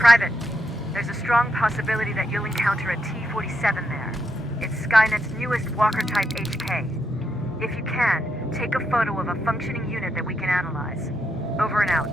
Private, there's a strong possibility that you'll encounter a T-47 there. It's Skynet's newest Walker-type HK. If you can, take a photo of a functioning unit that we can analyze. Over and out.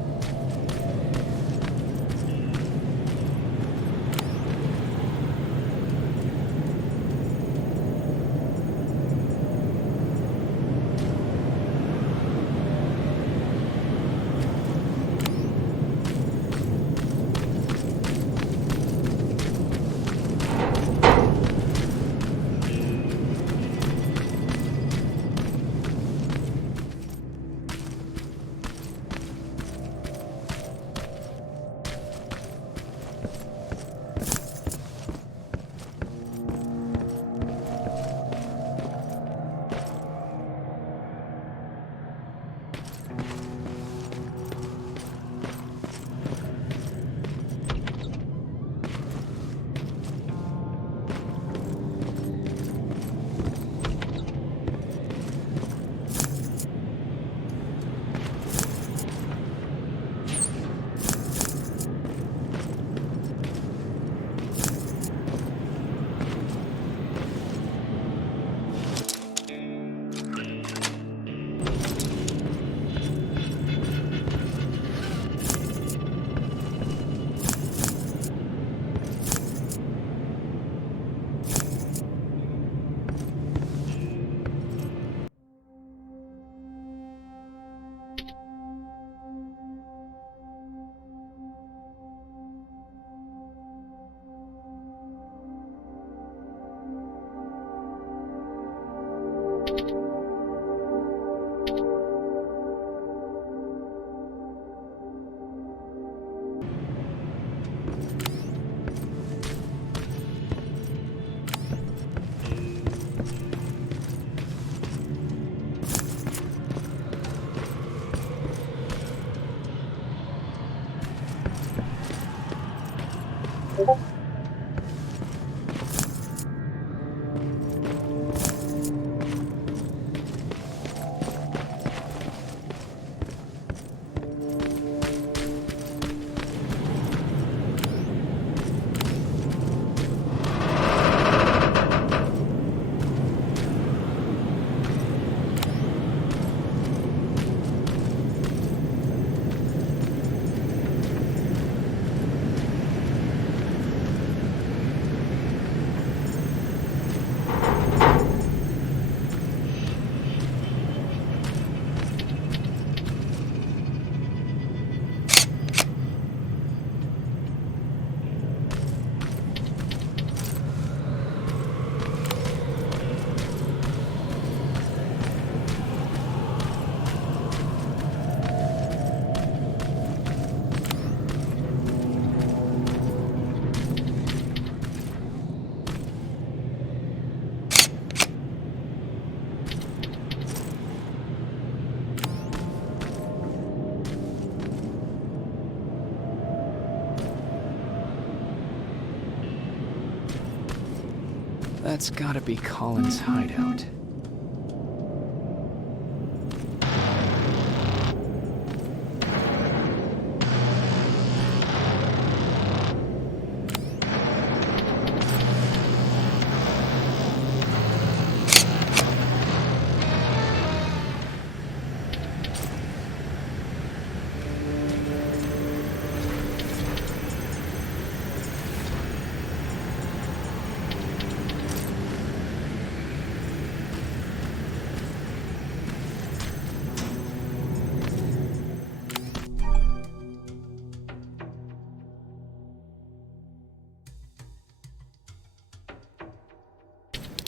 That's gotta be Colin's hideout.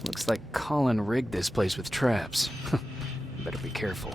Looks like Colin rigged this place with traps. Better be careful.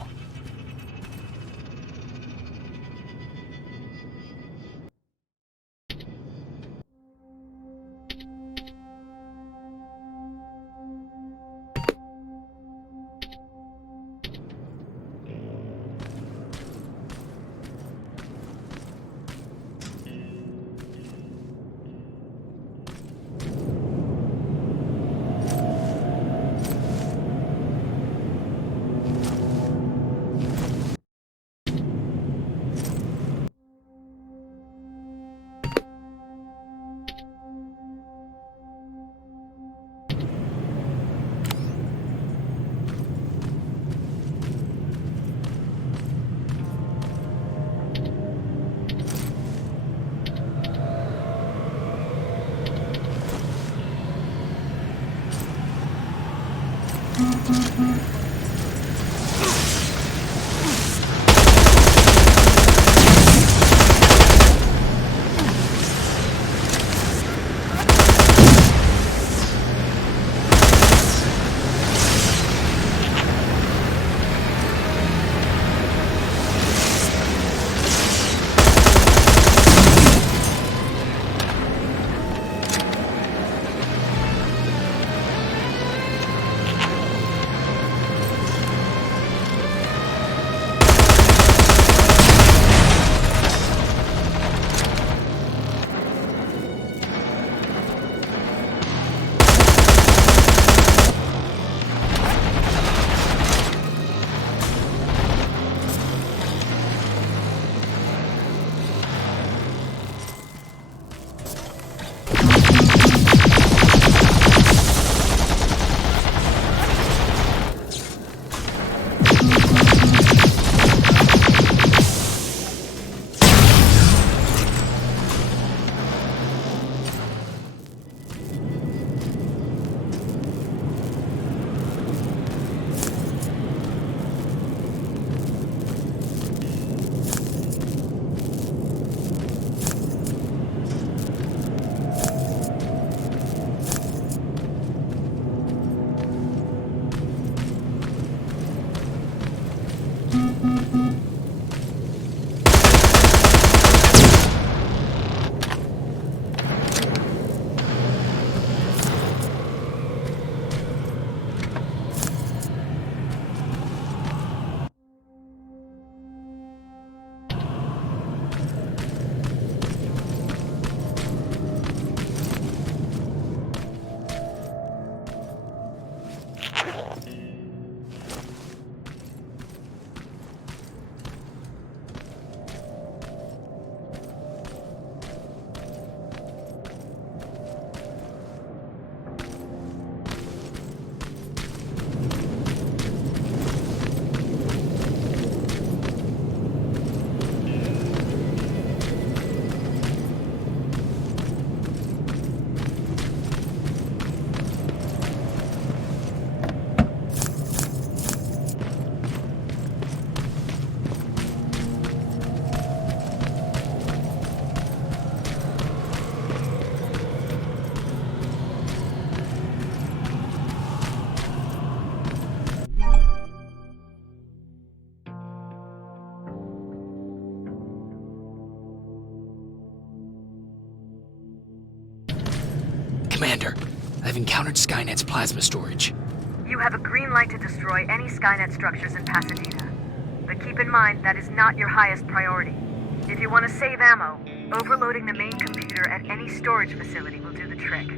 Commander, I've encountered Skynet's plasma storage. You have a green light to destroy any Skynet structures in Pasadena. But keep in mind, that is not your highest priority. If you want to save ammo, overloading the main computer at any storage facility will do the trick.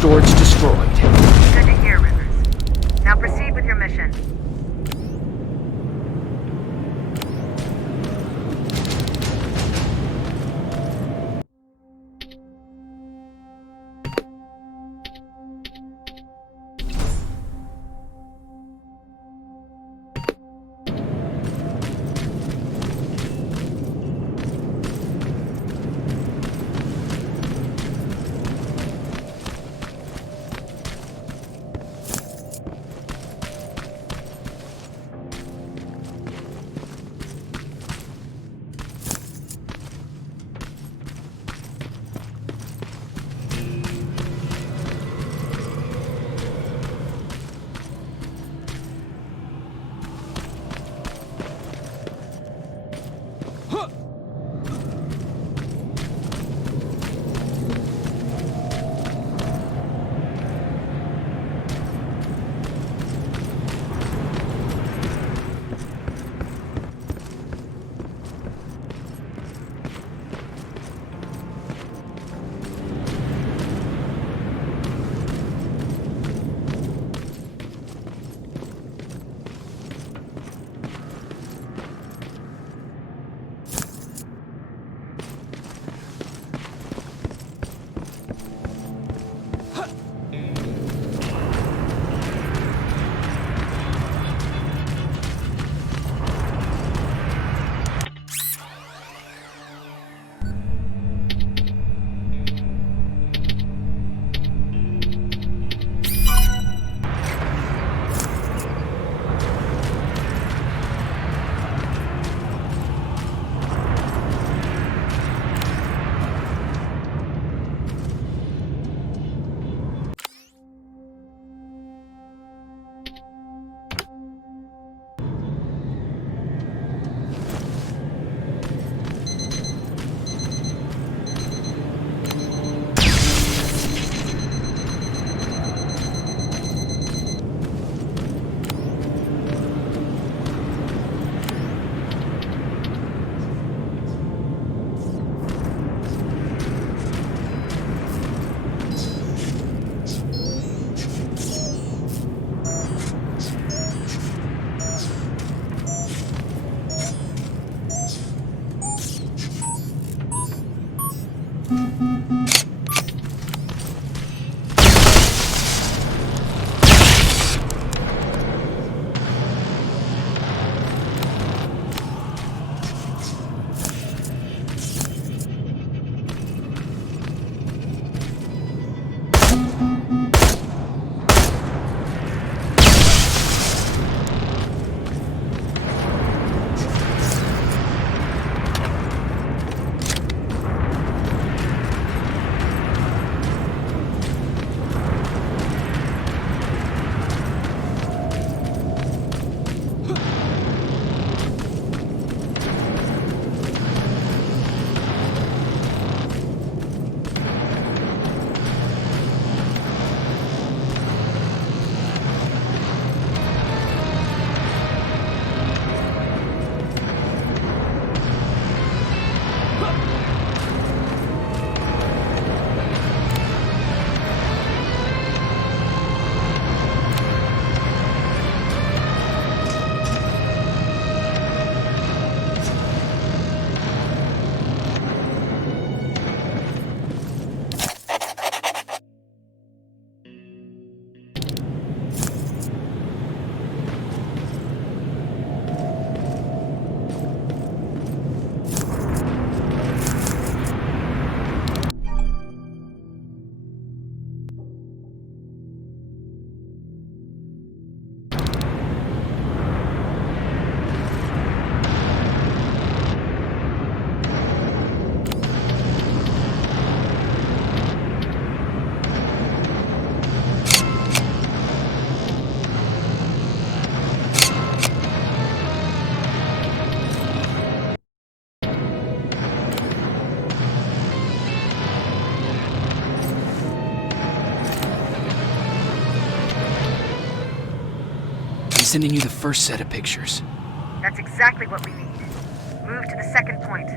storage destroyed. Good to hear, Rivers. Now proceed with your mission. Sending you the first set of pictures. That's exactly what we need. Move to the second point.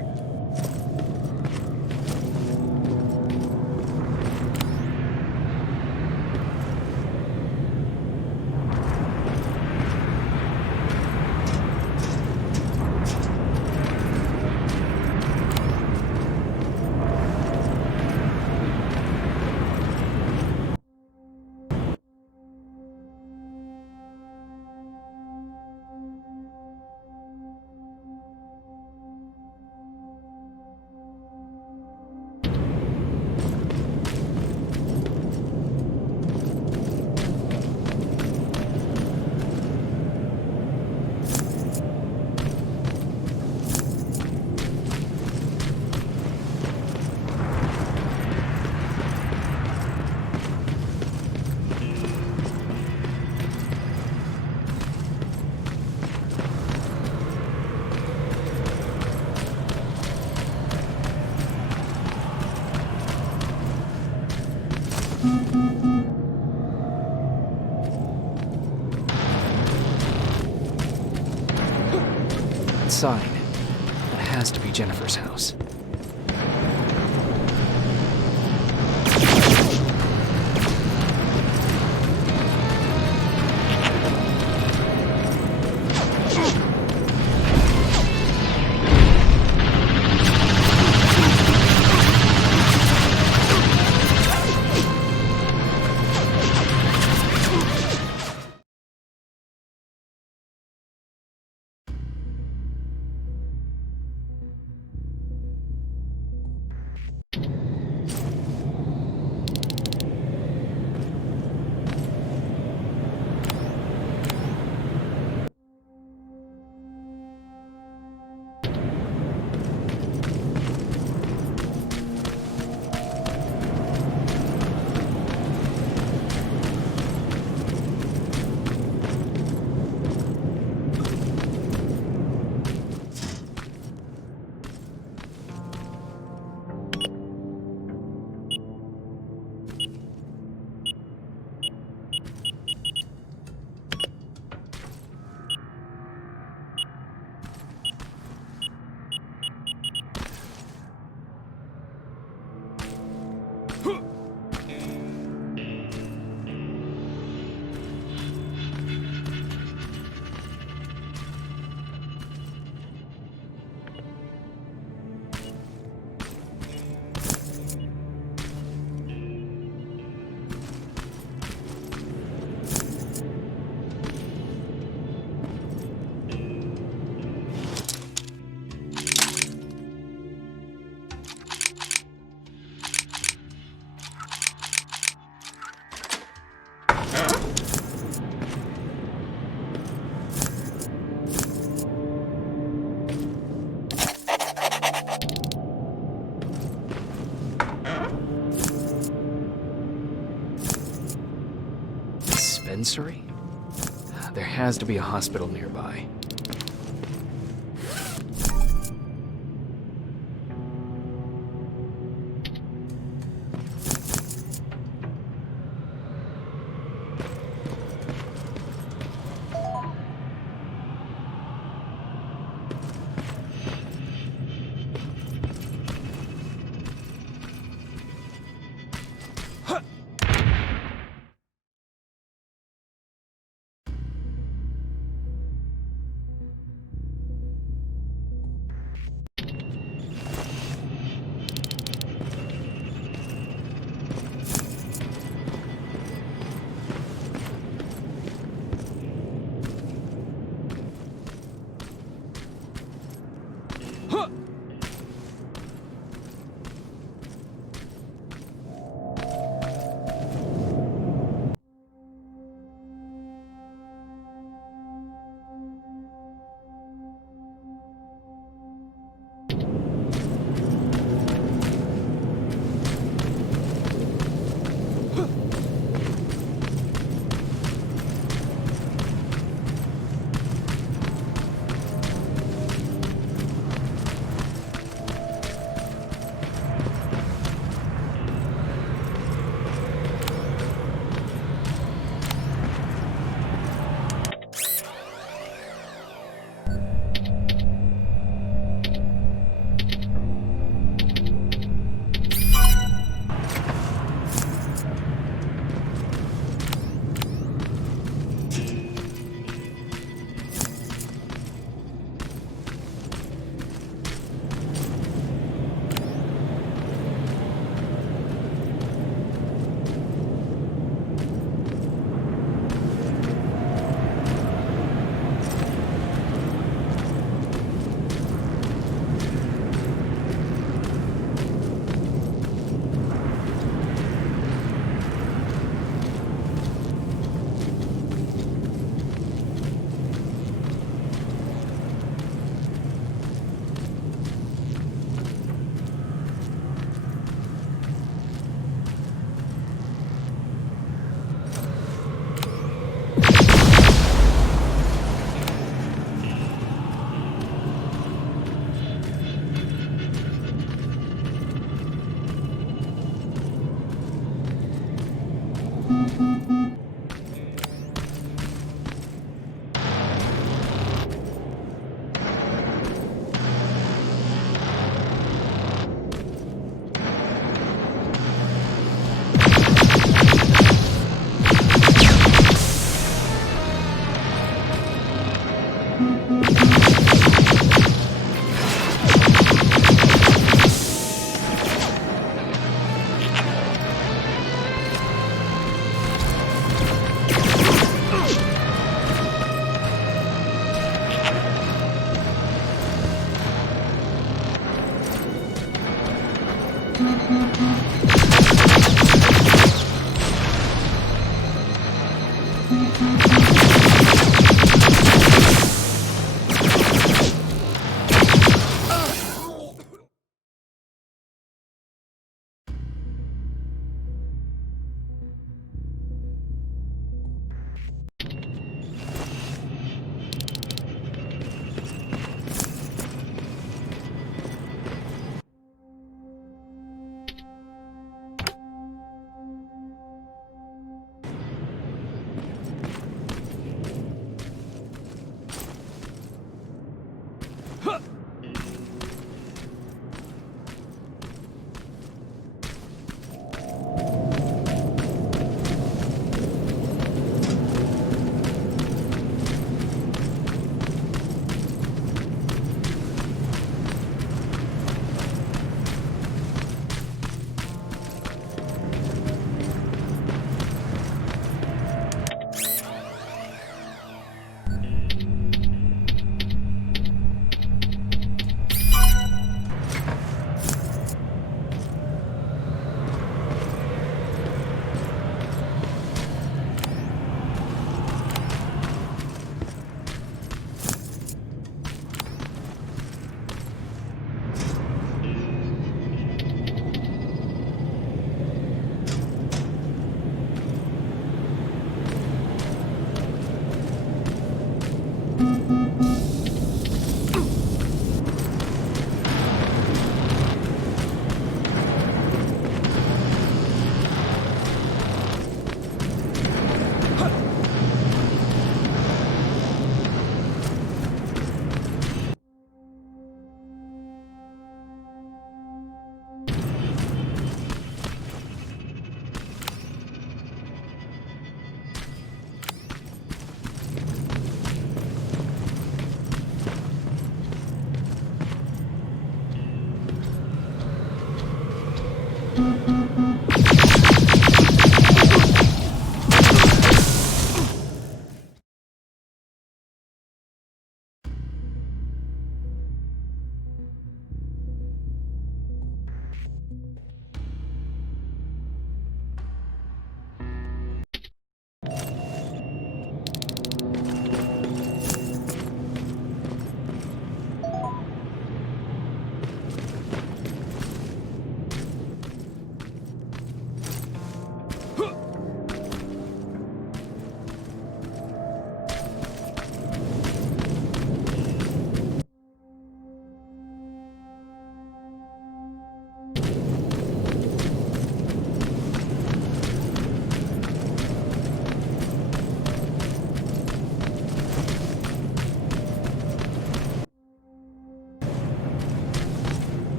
inside. That has to be Jennifer's house. Dispensary? There has to be a hospital nearby.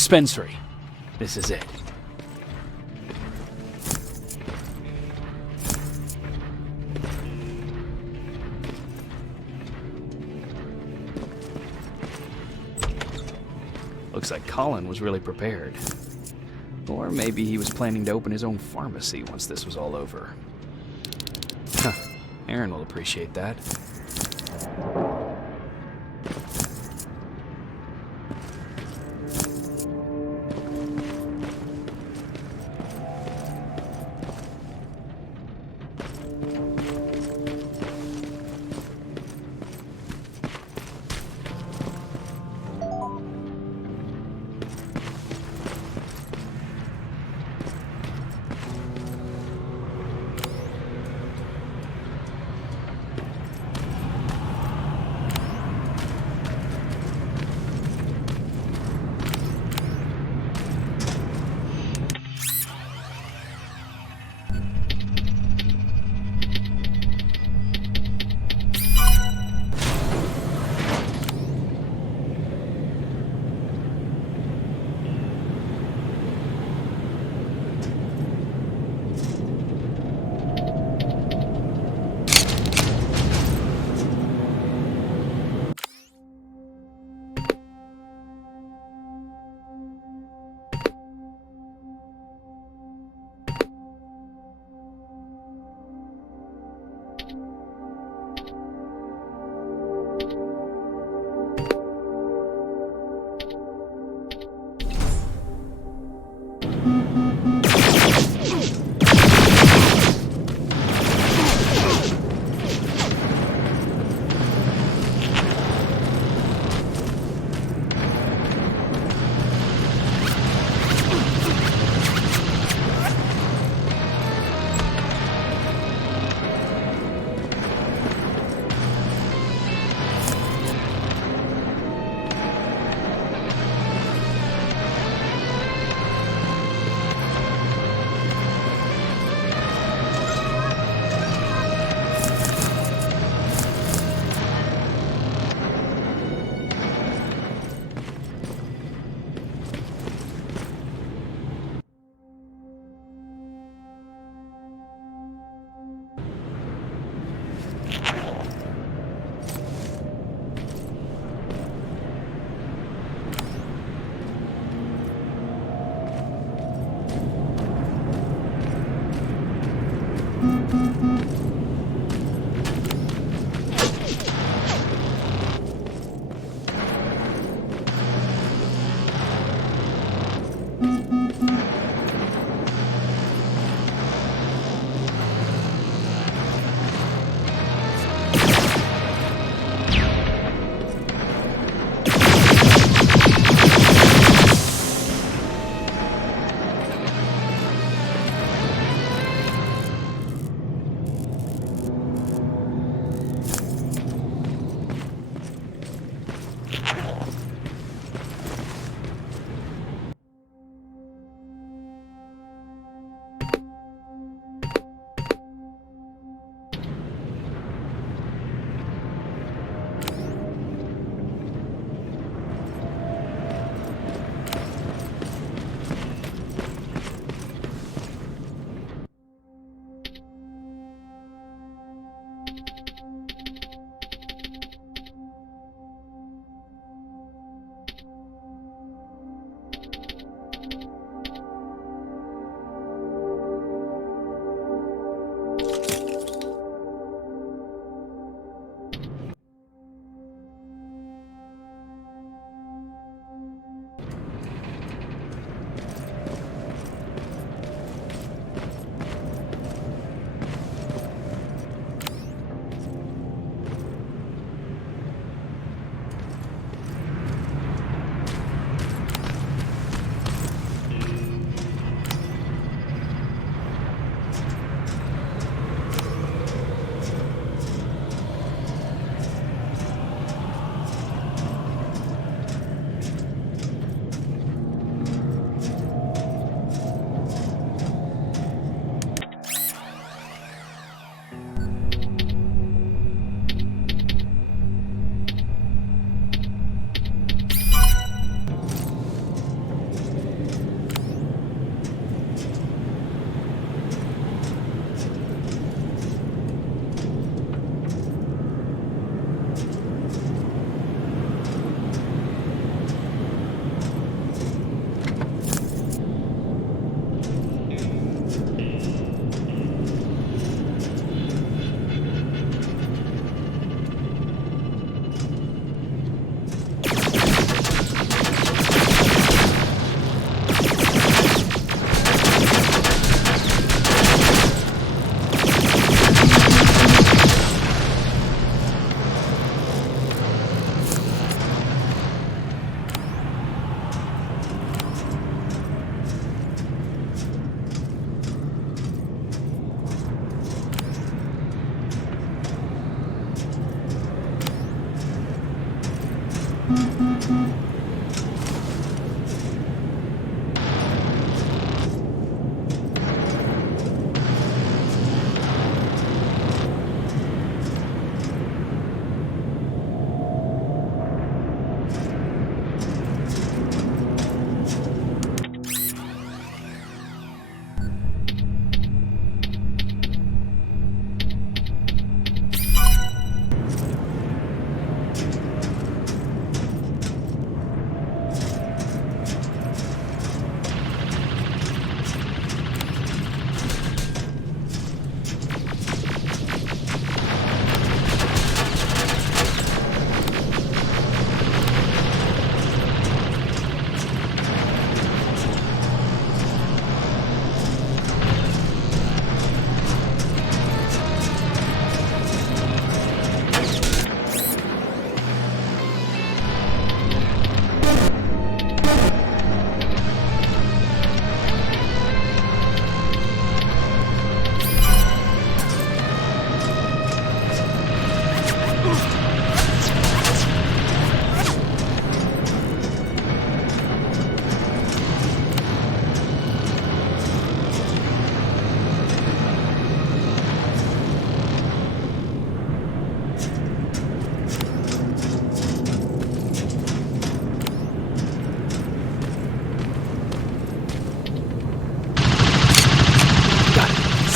Dispensary. This is it. Looks like Colin was really prepared. Or maybe he was planning to open his own pharmacy once this was all over. Huh. Aaron will appreciate that.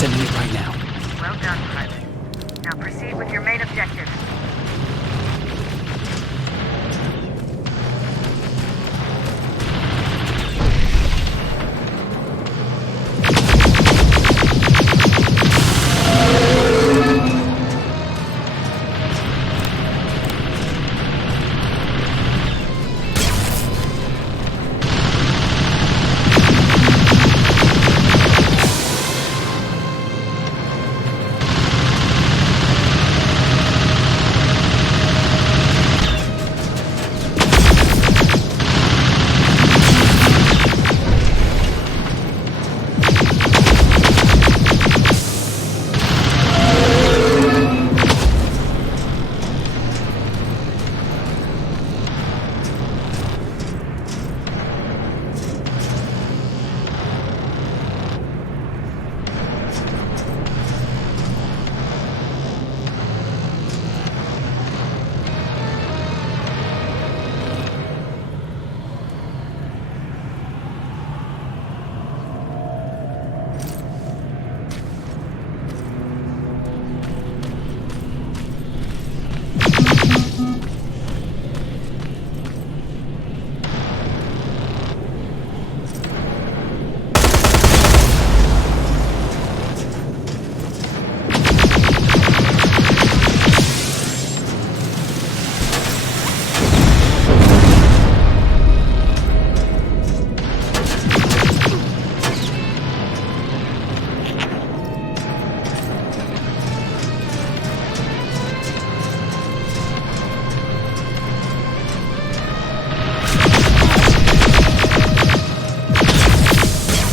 sending it right now. Well done, pilot. Now proceed with your main objective.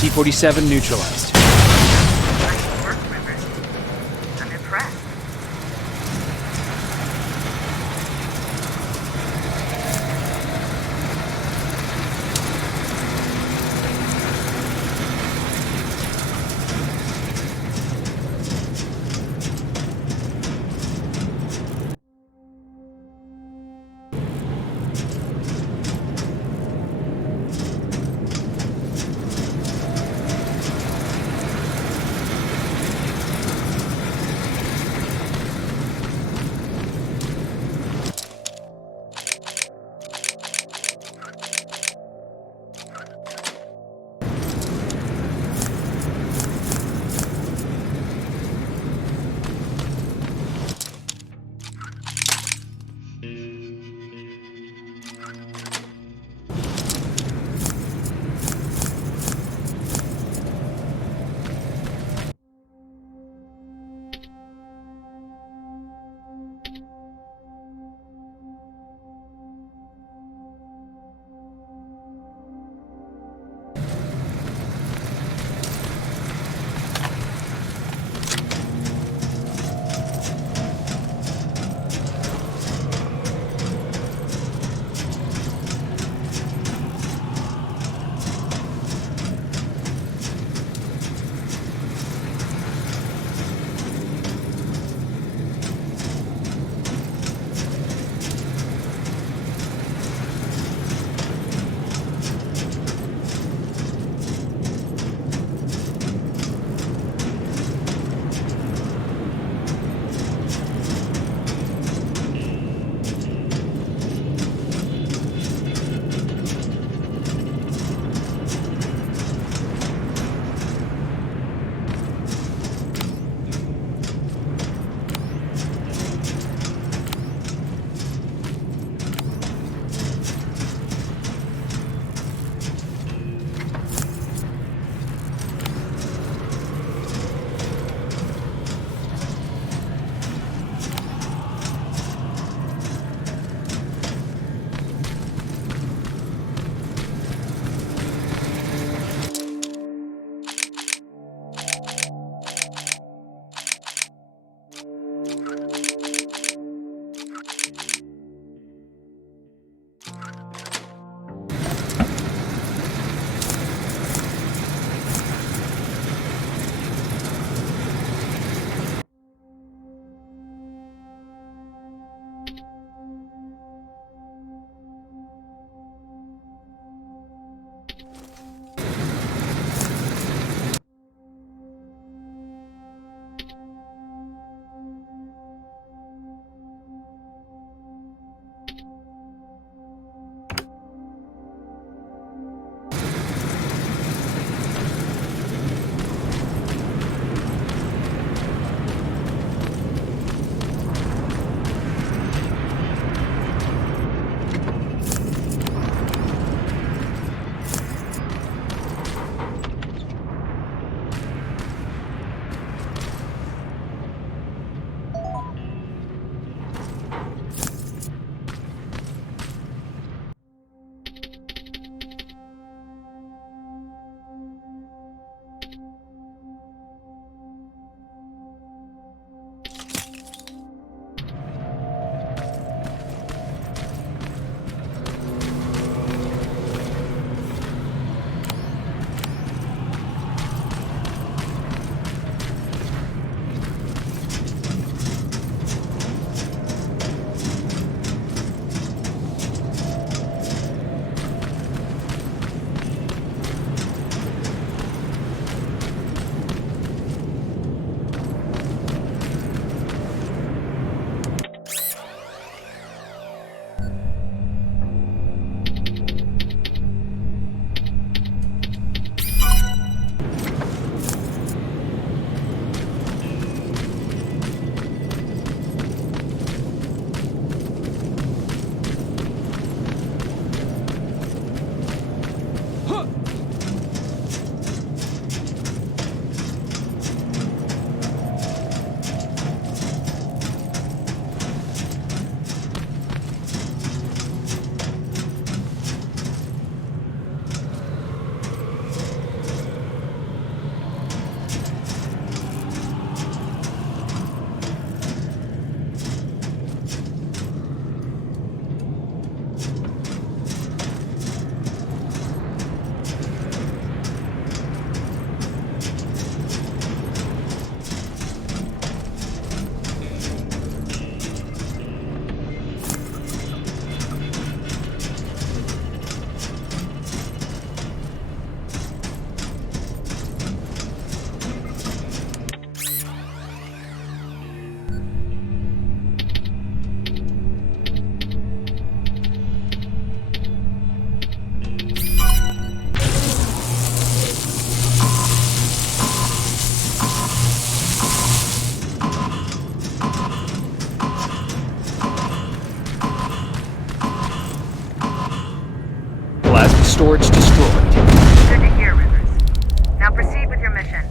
T-47 neutralized. Nice work, Rivers. I'm impressed. storage destroyed. Good to hear, Rivers. Now proceed with your mission.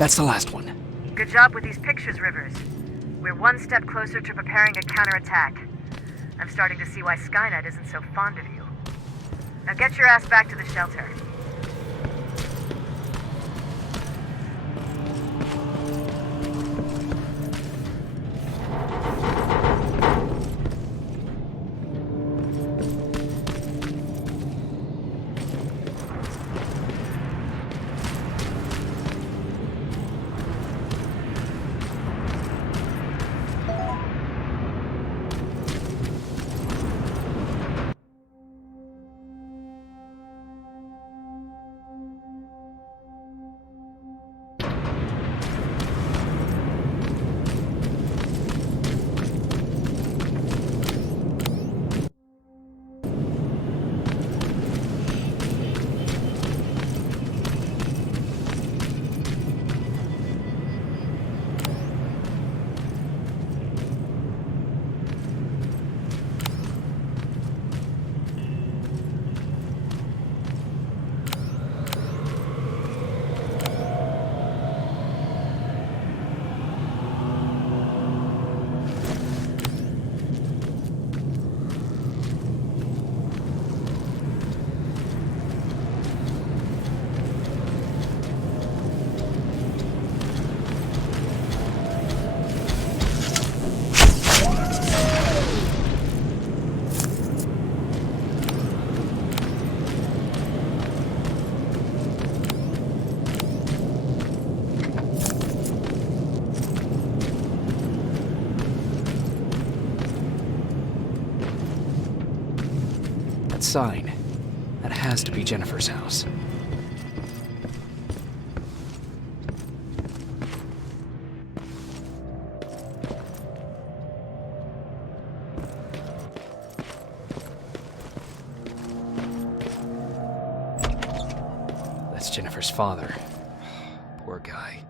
That's the last one. Good job with these pictures, Rivers. We're one step closer to preparing a counterattack. I'm starting to see why Skynet isn't so fond of you. Now get your ass back to the shelter. sign. That has to be Jennifer's house. That's Jennifer's father. Poor guy.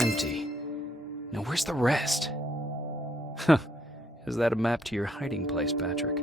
Empty. Now where's the rest? Huh. Is that a map to your hiding place, Patrick?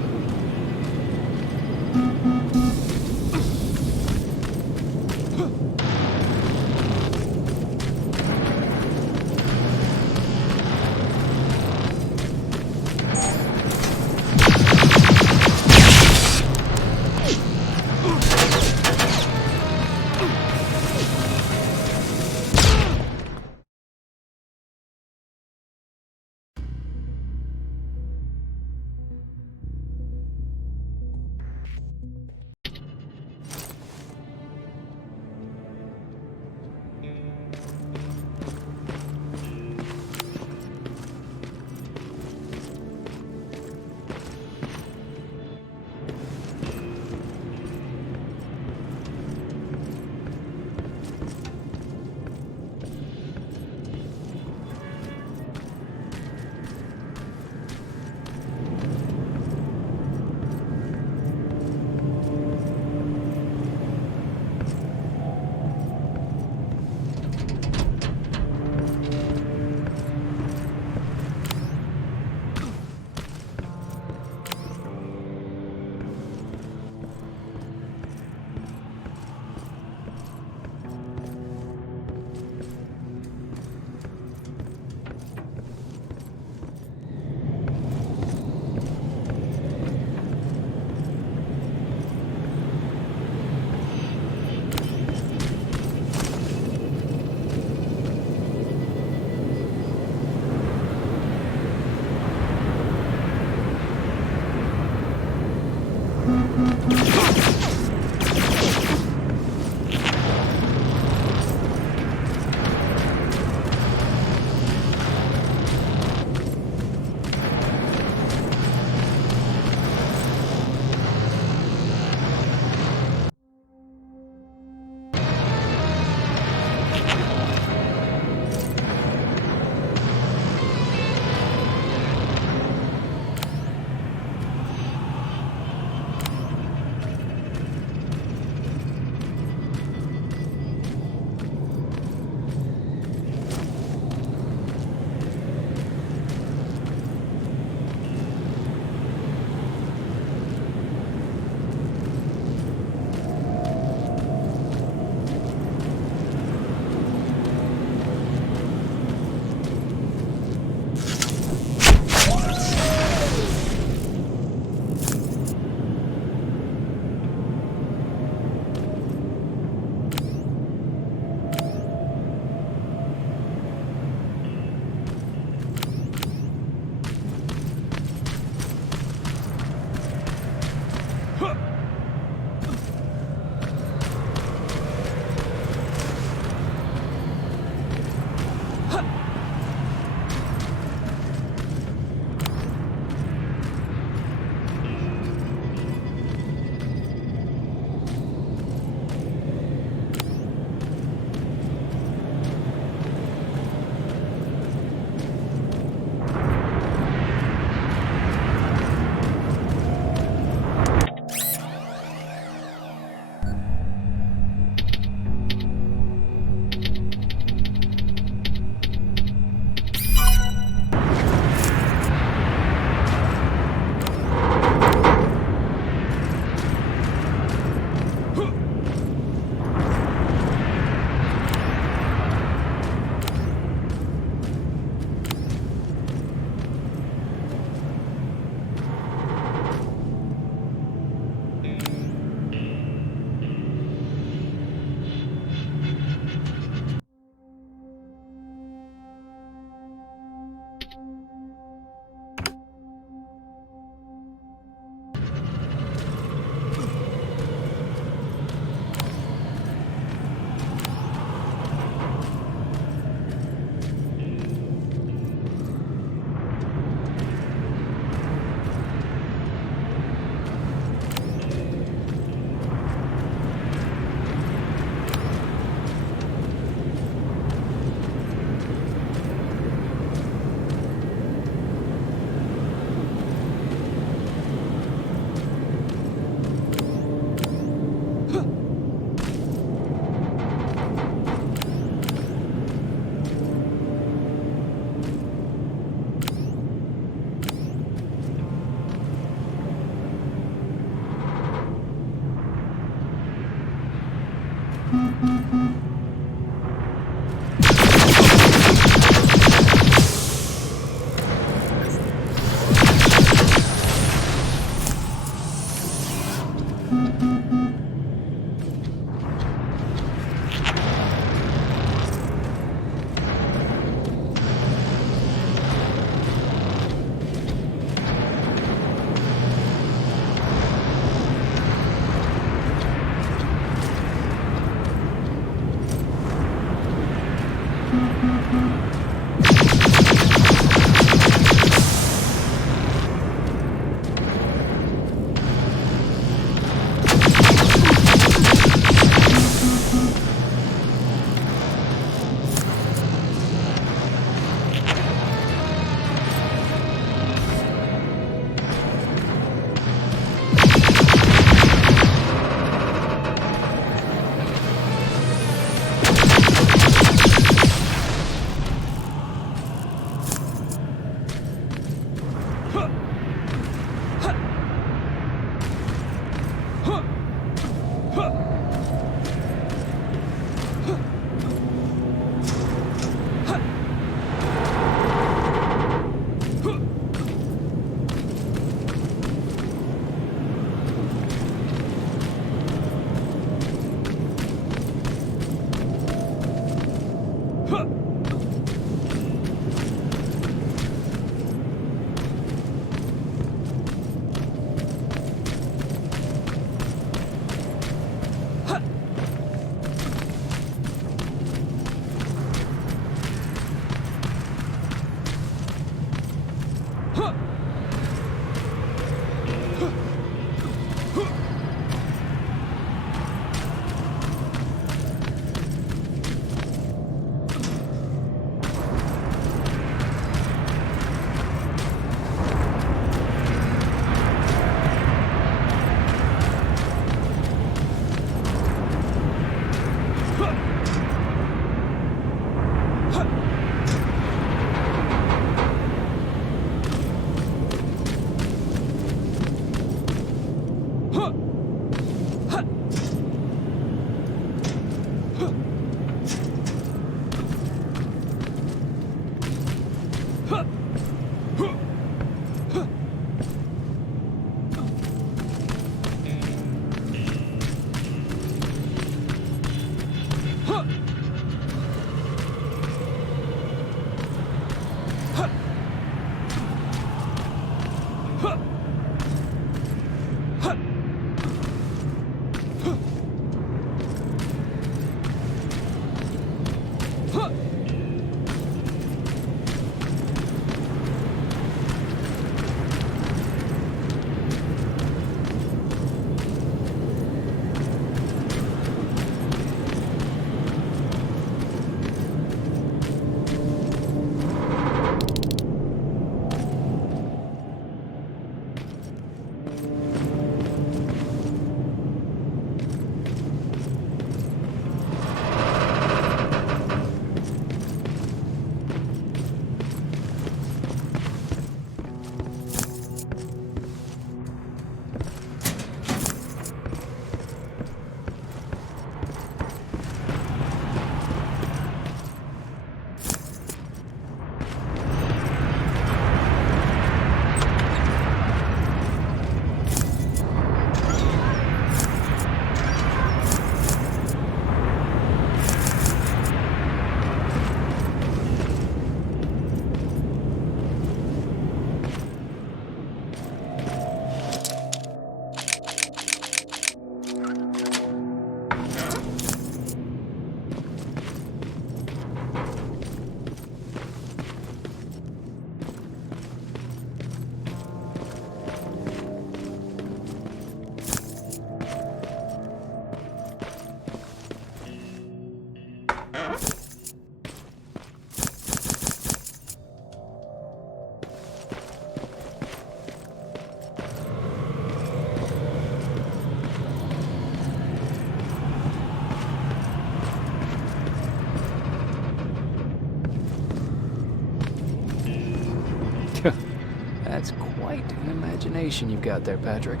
An imagination you've got there, Patrick.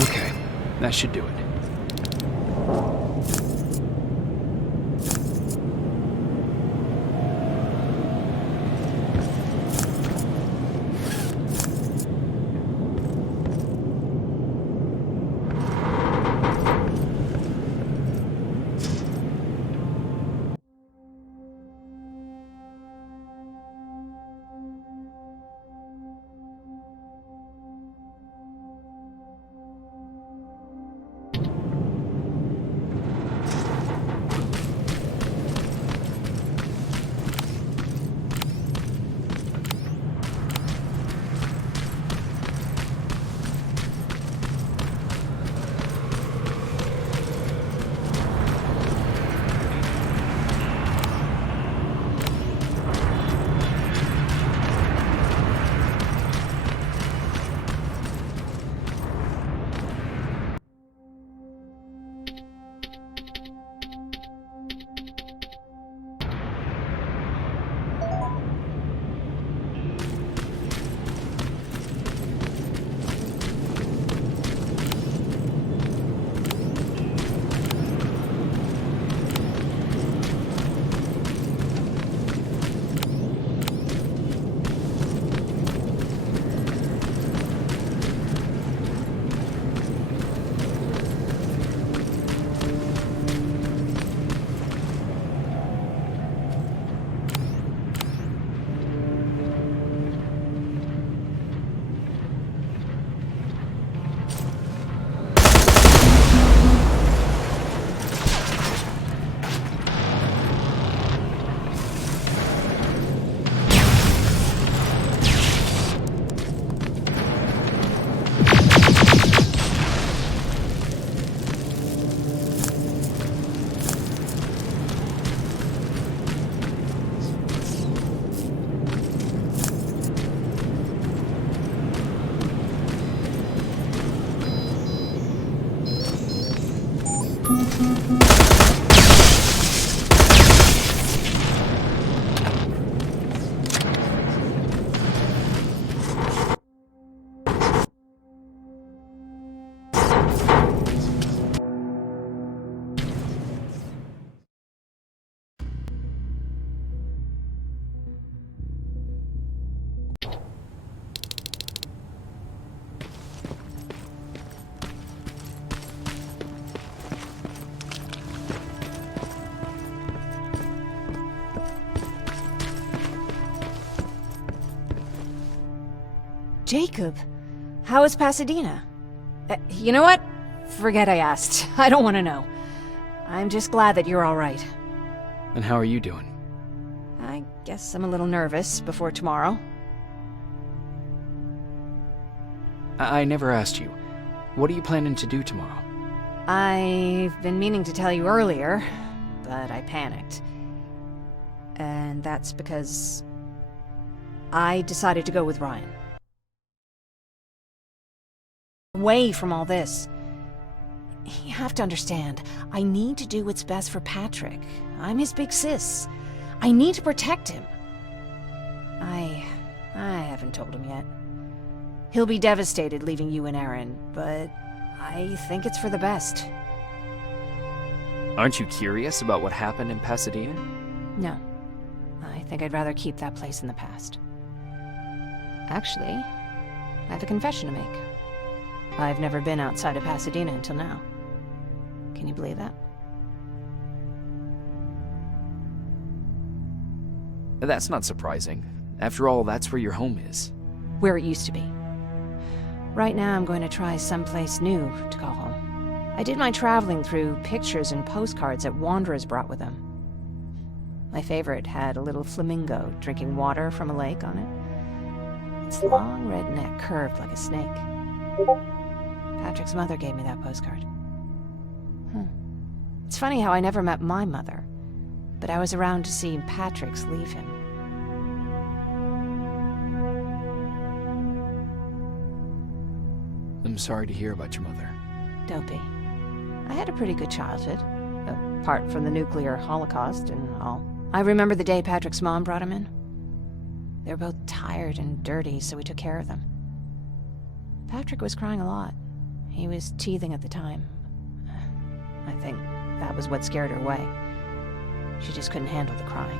Okay, that should do it. Jacob, how is Pasadena? You know what? Forget I asked. I don't want to know. I'm just glad that you're all right. And how are you doing? I guess I'm a little nervous before tomorrow. I never asked you. What are you planning to do tomorrow? I've been meaning to tell you earlier, but I panicked. And that's because I decided to go with Ryan. Away from all this. You have to understand, I need to do what's best for Patrick. I'm his big sis. I need to protect him. I haven't told him yet. He'll be devastated leaving you and Aaron, but I think it's for the best. Aren't you curious about what happened in Pasadena? No. I think I'd rather keep that place in the past. Actually, I have a confession to make. I've never been outside of Pasadena until now. Can you believe that? That's not surprising. After all, that's where your home is. Where it used to be. Right now I'm going to try someplace new to call home. I did my traveling through pictures and postcards that wanderers brought with them. My favorite had a little flamingo drinking water from a lake on it. Its long red neck curved like a snake. Patrick's mother gave me that postcard. It's funny how I never met my mother, but I was around to see Patrick's leave him. I'm sorry to hear about your mother. Don't be. I had a pretty good childhood, apart from the nuclear holocaust and all. I remember the day Patrick's mom brought him in. They were both tired and dirty, so we took care of them. Patrick was crying a lot. He was teething at the time. I think that was what scared her away. She just couldn't handle the crying.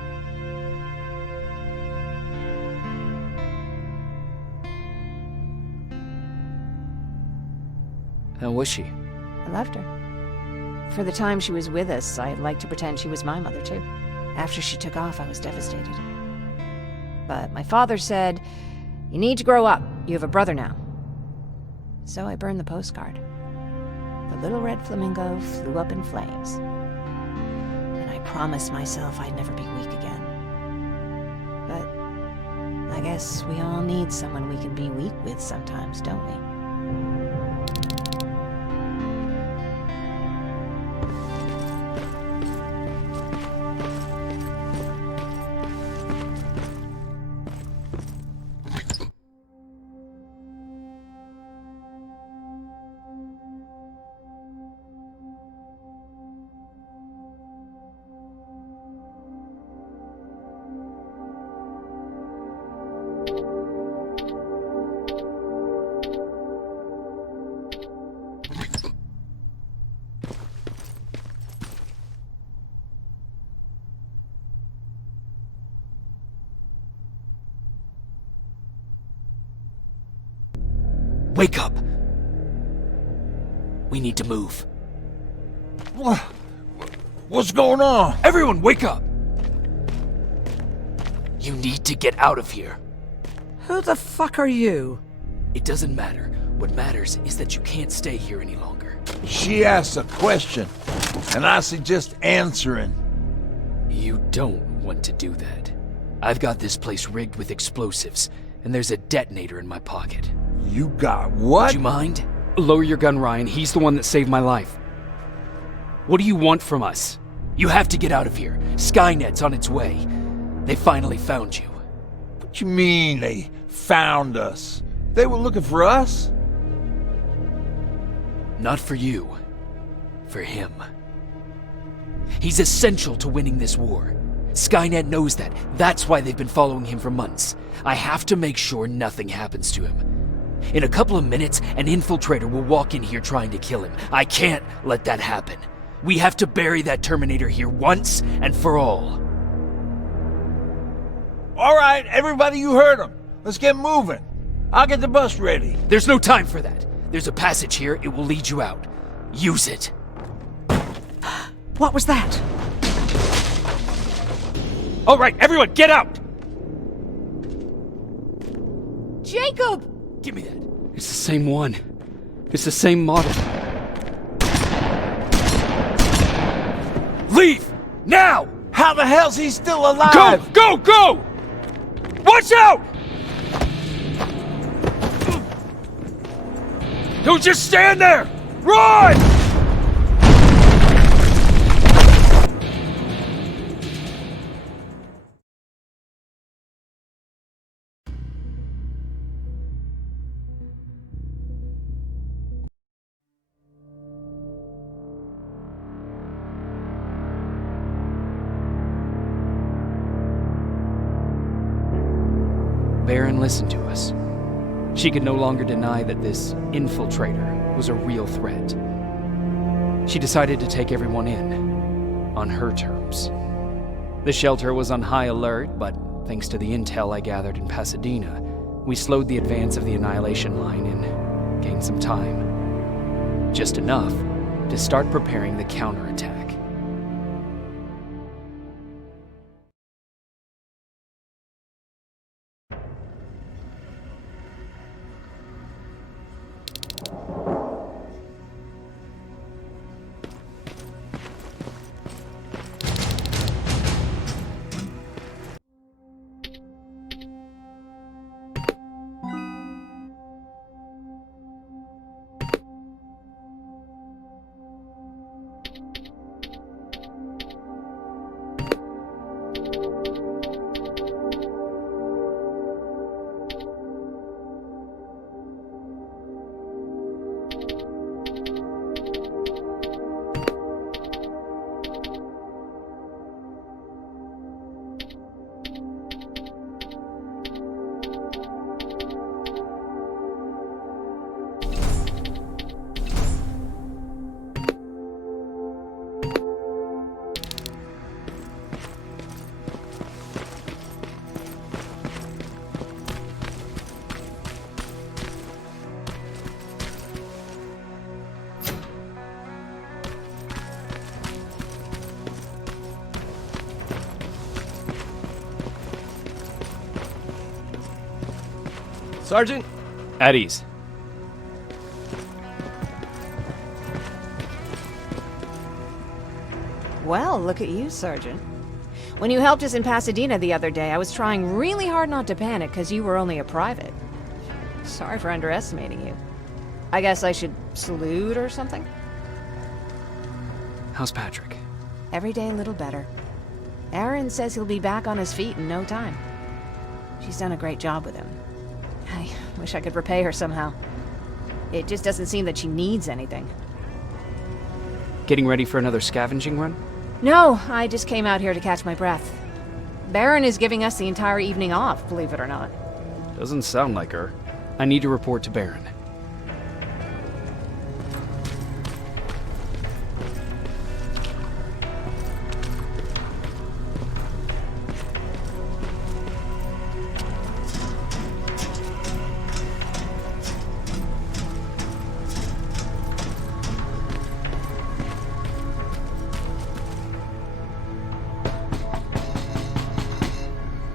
How was she? I loved her. For the time she was with us, I liked to pretend she was my mother, too. After she took off, I was devastated. But my father said, "You need to grow up. You have a brother now." So I burned the postcard. The little red flamingo flew up in flames. And I promised myself I'd never be weak again. But I guess we all need someone we can be weak with sometimes, don't we? Wake up! We need to move. What's going on? Everyone, wake up! You need to get out of here. Who the fuck are you? It doesn't matter. What matters is that you can't stay here any longer. She asked a question, and I suggest answering. You don't want to do that. I've got this place rigged with explosives, and there's a detonator in my pocket. You got what? Do you mind? Lower your gun, Ryan. He's the one that saved my life. What do you want from us? You have to get out of here. Skynet's on its way. They finally found you. What you mean they found us? They were looking for us? Not for you. For him. He's essential to winning this war. Skynet knows that. That's why they've been following him for months. I have to make sure nothing happens to him. In a couple of minutes, an infiltrator will walk in here trying to kill him. I can't let that happen. We have to bury that Terminator here once and for all. All right, everybody, you heard him. Let's get moving. I'll get the bus ready. There's no time for that. There's a passage here. It will lead you out. Use it. What was that? All right, everyone, get out! Jacob! Give me that. It's the same one. It's the same model. Leave! Now! How the hell's he still alive? Go! Go! Go! Watch out! Don't just stand there! Run! Baron listened to us. She could no longer deny that this infiltrator was a real threat. She decided to take everyone in, on her terms. The shelter was on high alert, but thanks to the intel I gathered in Pasadena, we slowed the advance of the Annihilation Line and gained some time. Just enough to start preparing the counterattack. Sergeant? At ease. Well, look at you, Sergeant. When you helped us in Pasadena the other day, I was trying really hard not to panic because you were only a private. Sorry for underestimating you. I guess I should salute or something? How's Patrick? Every day a little better. Aaron says he'll be back on his feet in no time. She's done a great job with him. I wish I could repay her somehow. It just doesn't seem that she needs anything. Getting ready for another scavenging run? No, I just came out here to catch my breath. Baron is giving us the entire evening off, believe it or not. Doesn't sound like her. I need to report to Baron.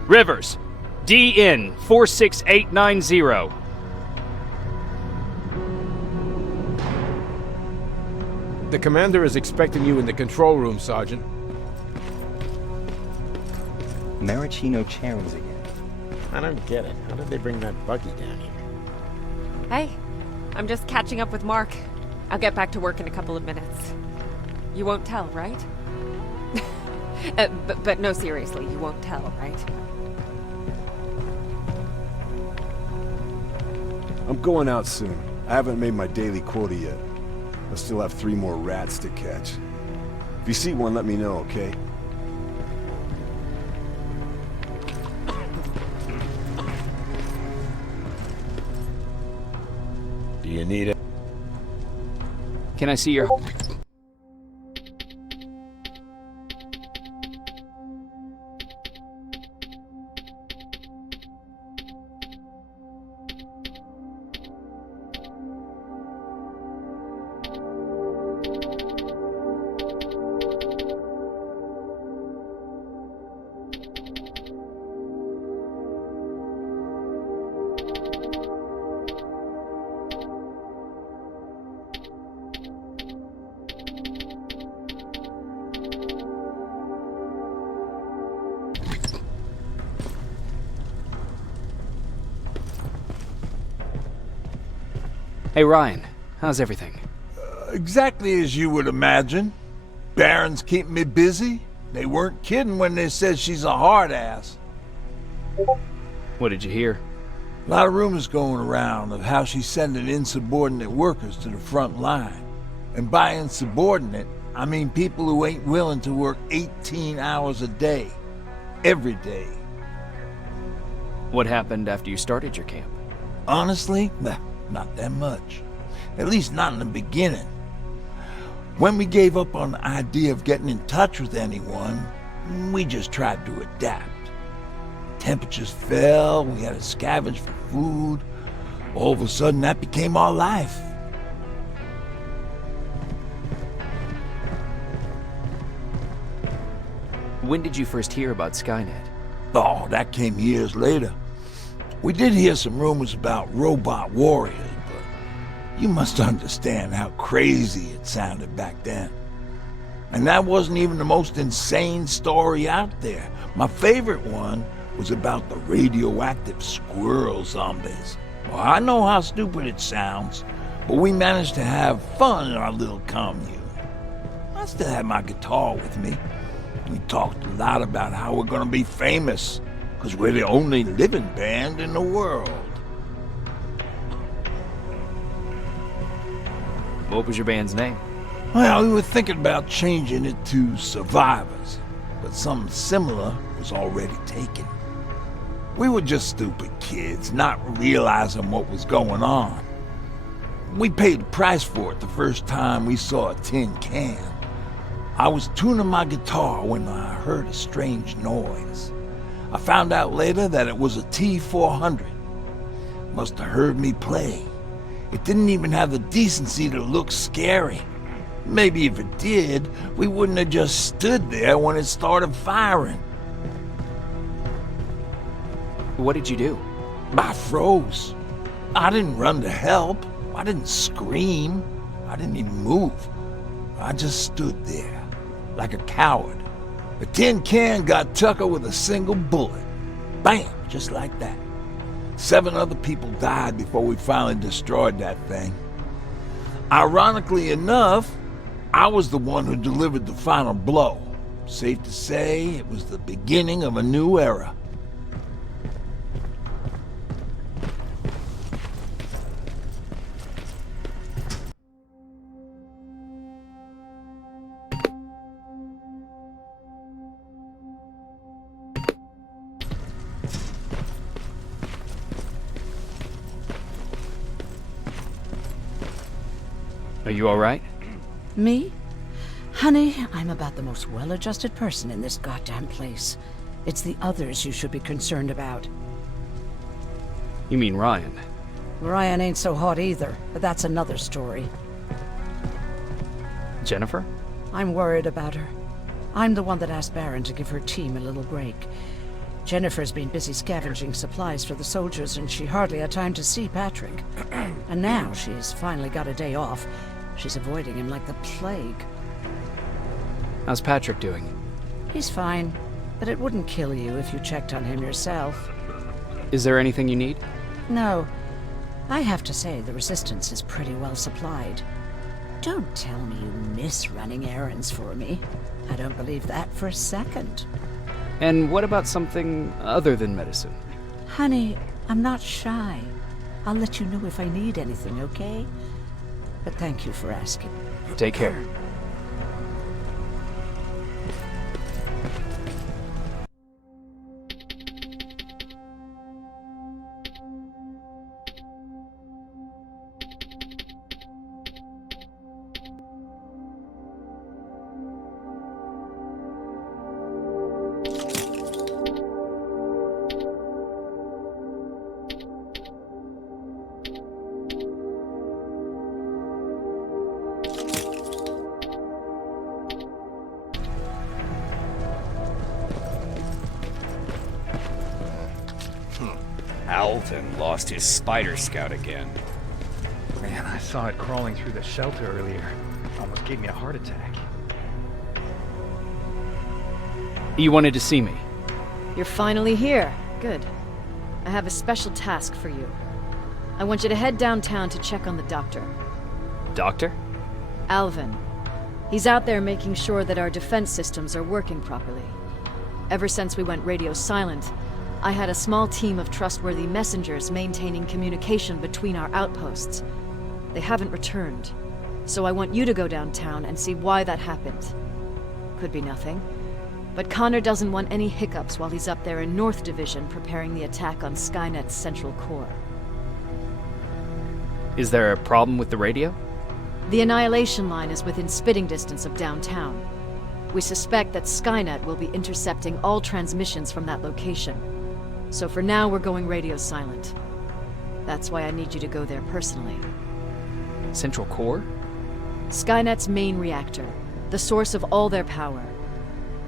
Rivers, DN 46890. The commander is expecting you in the control room, Sergeant. Maraschino cherries again. I don't get it. How did they bring that buggy down here? Hey, I'm just catching up with Mark. I'll get back to work in a couple of minutes. You won't tell, right? But no, seriously, you won't tell, right? I'm going out soon. I haven't made my daily quota yet. I still have 3 more rats to catch. If you see one, let me know, okay? Do you need it? Can I see your... Hey Ryan, how's everything? Exactly as you would imagine. Baron's keeping me busy. They weren't kidding when they said she's a hard ass. What did you hear? A lot of rumors going around of how she's sending insubordinate workers to the front line. And by insubordinate, I mean people who ain't willing to work 18 hours a day. Every day. What happened after you started your camp? Honestly, not that much. At least not in the beginning. When we gave up on the idea of getting in touch with anyone, we just tried to adapt. Temperatures fell, we had to scavenge for food. All of a sudden, that became our life. When did you first hear about Skynet? Oh, that came years later. We did hear some rumors about robot warriors, but you must understand how crazy it sounded back then. And that wasn't even the most insane story out there. My favorite one was about the radioactive squirrel zombies. Well, I know how stupid it sounds, but we managed to have fun in our little commune. I still had my guitar with me. We talked a lot about how we're gonna be famous, because we're the only living band in the world. What was your band's name? Well, we were thinking about changing it to Survivors, but something similar was already taken. We were just stupid kids, not realizing what was going on. We paid the price for it the first time we saw a tin can. I was tuning my guitar when I heard a strange noise. I found out later that it was a T-400. Must have heard me play. It didn't even have the decency to look scary. Maybe if it did, we wouldn't have just stood there when it started firing. What did you do? I froze. I didn't run to help. I didn't scream. I didn't even move. I just stood there, like a coward. The tin can got Tucker with a single bullet. Bam! Just like that. 7 other people died before we finally destroyed that thing. Ironically enough, I was the one who delivered the final blow. Safe to say, it was the beginning of a new era. Are you alright? Me? Honey, I'm about the most well-adjusted person in this goddamn place. It's the others you should be concerned about. You mean Ryan? Ryan ain't so hot either, but that's another story. Jennifer? I'm worried about her. I'm the one that asked Baron to give her team a little break. Jennifer's been busy scavenging supplies for the soldiers, and she hardly had time to see Patrick. And now she's finally got a day off. She's avoiding him like the plague. How's Patrick doing? He's fine, but it wouldn't kill you if you checked on him yourself. Is there anything you need? No. I have to say the Resistance is pretty well supplied. Don't tell me you miss running errands for me. I don't believe that for a second. And what about something other than medicine? Honey, I'm not shy. I'll let you know if I need anything, okay? But thank you for asking. Take care. Alvin lost his spider scout again. Man, I saw it crawling through the shelter earlier. Almost gave me a heart attack. You wanted to see me? You're finally here. Good. I have a special task for you. I want you to head downtown to check on the doctor. Doctor? Alvin. He's out there making sure that our defense systems are working properly. Ever since we went radio silent, I had a small team of trustworthy messengers maintaining communication between our outposts. They haven't returned, so I want you to go downtown and see why that happened. Could be nothing, but Connor doesn't want any hiccups while he's up there in North Division preparing the attack on Skynet's central core. Is there a problem with the radio? The Annihilation Line is within spitting distance of downtown. We suspect that Skynet will be intercepting all transmissions from that location. So for now, we're going radio silent. That's why I need you to go there personally. Central core? Skynet's main reactor, the source of all their power.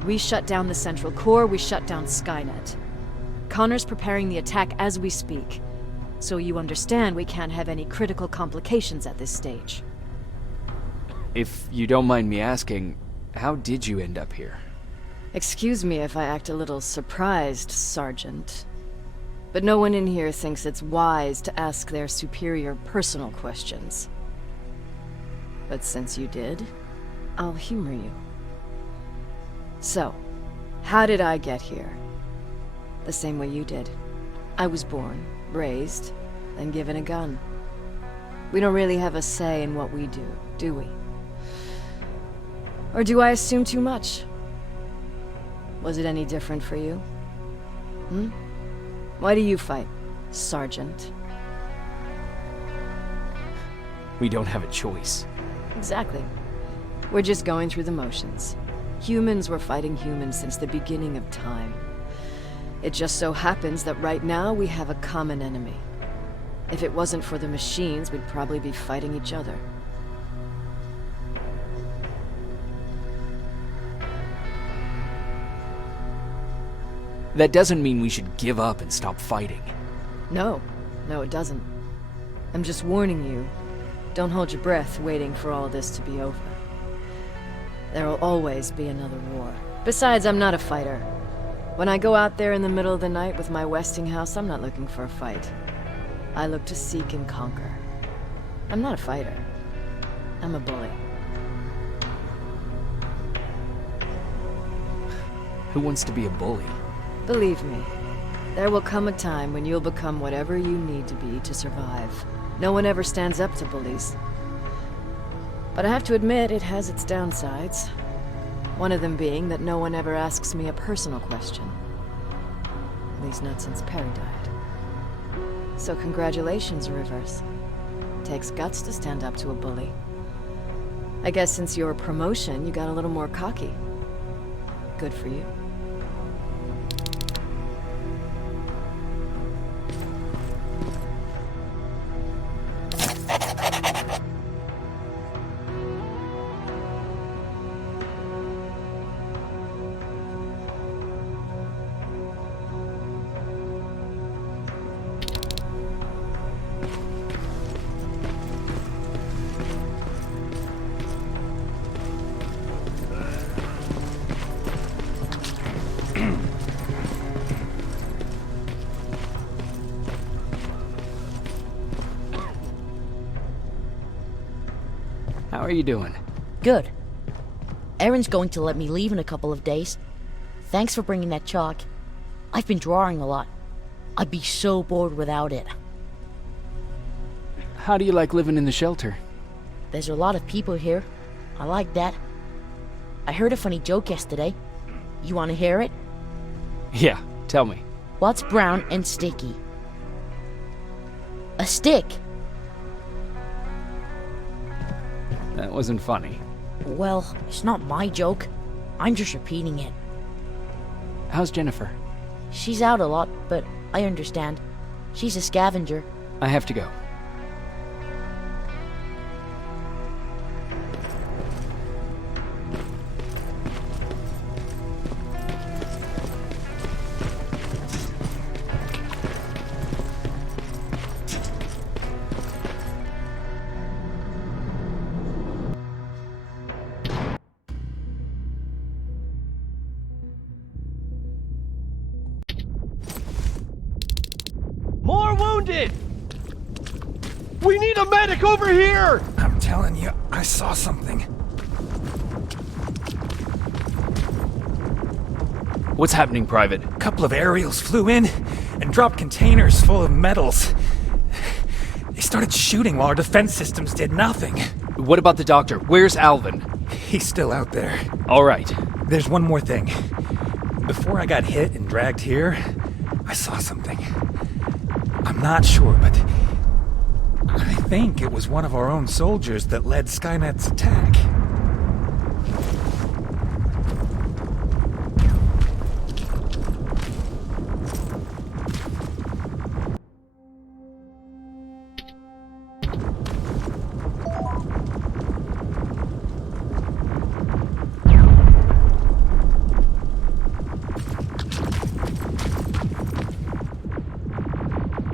We shut down the central core, we shut down Skynet. Connor's preparing the attack as we speak, so you understand we can't have any critical complications at this stage. If you don't mind me asking, how did you end up here? Excuse me if I act a little surprised, Sergeant. But no one in here thinks it's wise to ask their superior personal questions. But since you did, I'll humor you. So, how did I get here? The same way you did. I was born, raised, and given a gun. We don't really have a say in what we do we? Or do I assume too much? Was it any different for you? Why do you fight, Sergeant? We don't have a choice. Exactly. We're just going through the motions. Humans were fighting humans since the beginning of time. It just so happens that right now we have a common enemy. If it wasn't for the machines, we'd probably be fighting each other. That doesn't mean we should give up and stop fighting. No, it doesn't. I'm just warning you. Don't hold your breath waiting for all this to be over. There will always be another war. Besides, I'm not a fighter. When I go out there in the middle of the night with my Westinghouse, I'm not looking for a fight. I look to seek and conquer. I'm not a fighter. I'm a bully. Who wants to be a bully? Believe me, there will come a time when you'll become whatever you need to be to survive. No one ever stands up to bullies. But I have to admit, it has its downsides. One of them being that no one ever asks me a personal question. At least not since Perry died. So congratulations, Rivers. Takes guts to stand up to a bully. I guess since your promotion, you got a little more cocky. Good for you. How are you doing? Good. Erin's going to let me leave in a couple of days. Thanks for bringing that chalk. I've been drawing a lot. I'd be so bored without it. How do you like living in the shelter? There's a lot of people here. I like that. I heard a funny joke yesterday. You want to hear it? Yeah, tell me. What's brown and sticky? A stick. That wasn't funny. Well, it's not my joke. I'm just repeating it. How's Jennifer? She's out a lot, but I understand. She's a scavenger. I have to go. More wounded! We need a medic over here! I'm telling you, I saw something. What's happening, Private? A couple of aerials flew in and dropped containers full of metals. They started shooting while our defense systems did nothing. What about the doctor? Where's Alvin? He's still out there. All right. There's one more thing. Before I got hit and dragged here, I saw something. I'm not sure, but I think it was one of our own soldiers that led Skynet's attack.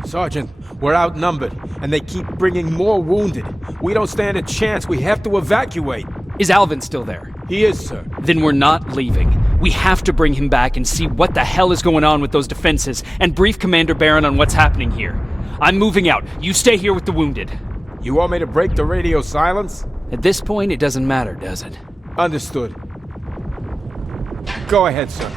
Sergeant, we're outnumbered, and they keep bringing more wounded. We don't stand a chance. We have to evacuate. Is Alvin still there? He is, sir. Then we're not leaving. We have to bring him back and see what the hell is going on with those defenses and brief Commander Barron on what's happening here. I'm moving out. You stay here with the wounded. You want me to break the radio silence? At this point, it doesn't matter, does it? Understood. Go ahead, sir.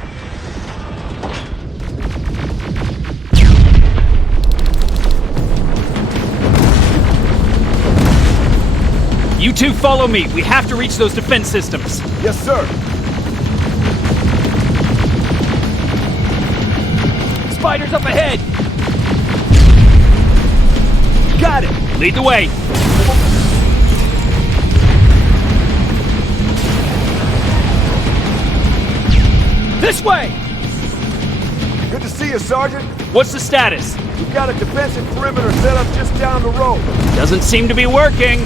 You two follow me. We have to reach those defense systems. Yes, sir. Spiders up ahead. Got it. Lead the way. This way. Good to see you, Sergeant. What's the status? We've got a defensive perimeter set up just down the road. Doesn't seem to be working.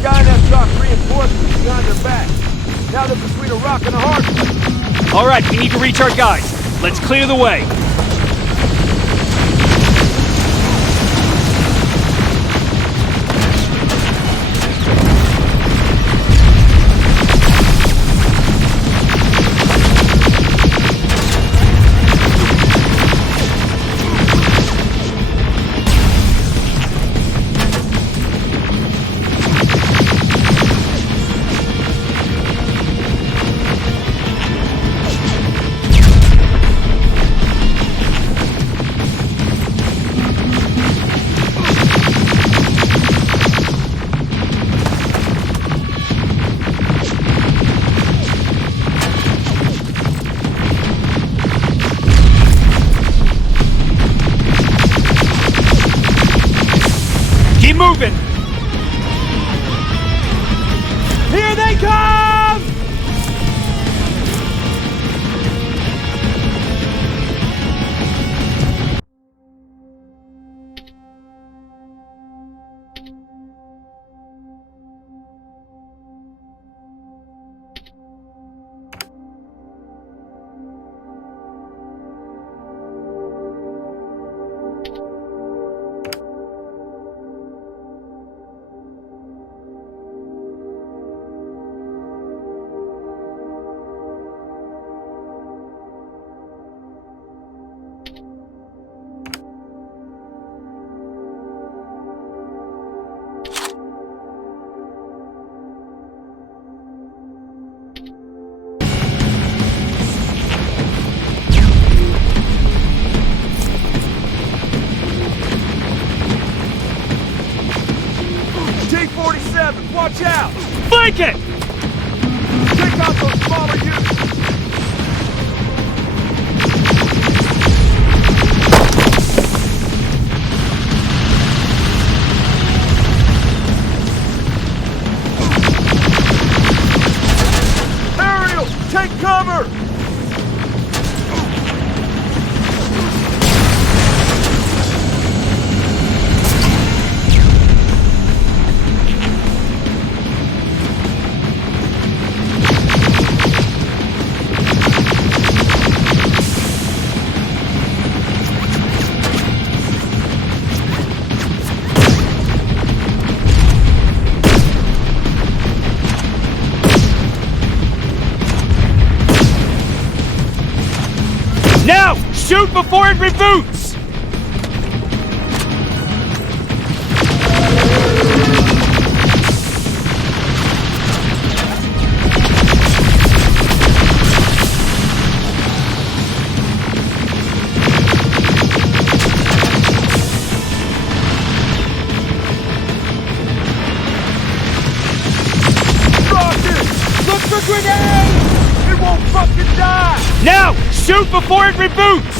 Skynet dropped reinforcements behind their back. Now they're between a rock and a hard place. All right, we need to reach our guys. Let's clear the way. Here they come! T-47, watch out! Flank it! Take out those smaller units! Aerial, take cover! Now! Shoot before it reboots! Rocket! Look for grenades! It won't fucking die! Now! Shoot before it reboots!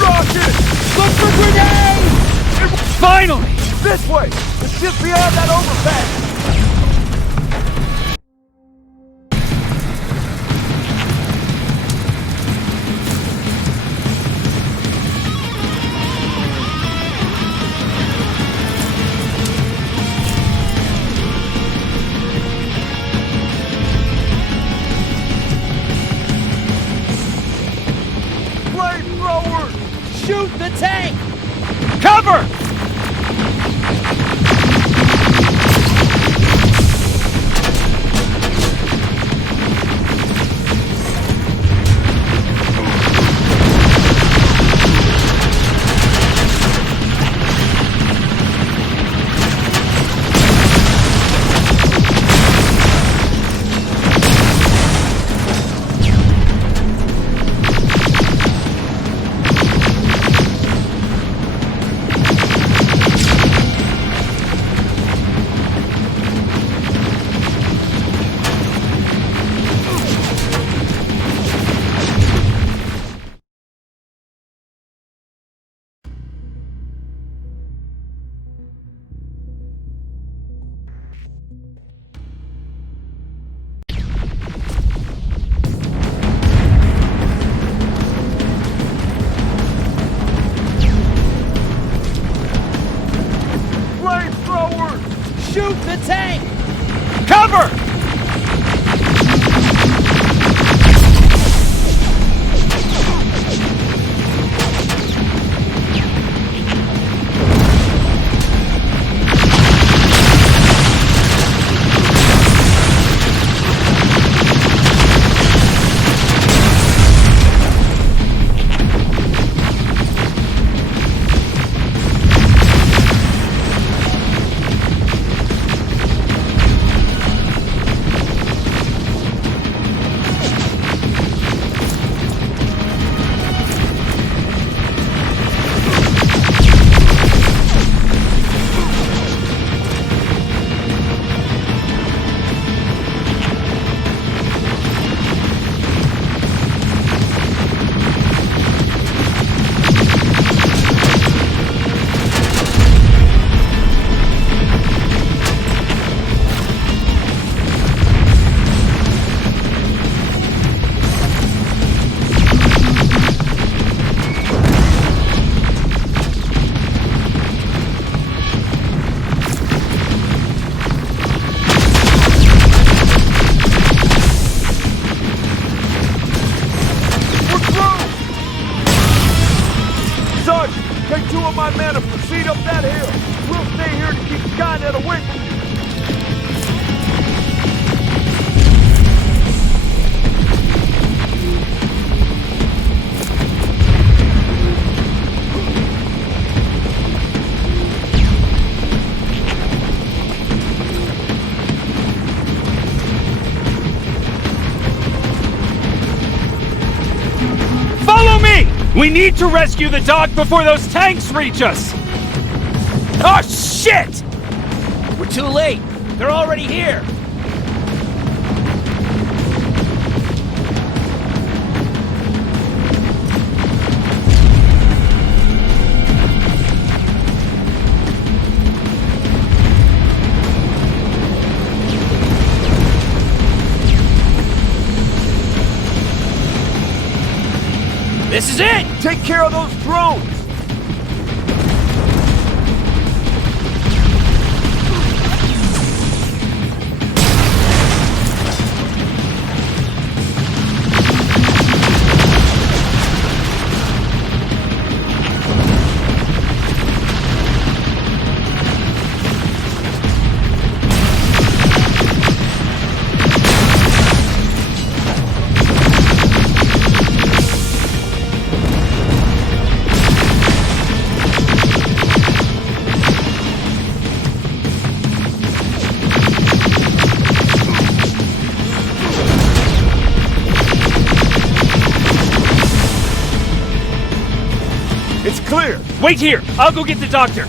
Rocket! Look for grenades! Finally! This way! It's just beyond that overpass! Flamethrower! Shoot the tank! Cover! of my men have proceed up that hill. We'll stay here to keep Skynet away from you. Follow me! We need to rescue the dog before those tanks reach us! Oh, shit! We're too late. They're already here. This is it! Take care of those drones! It's clear! Wait here! I'll go get the doctor!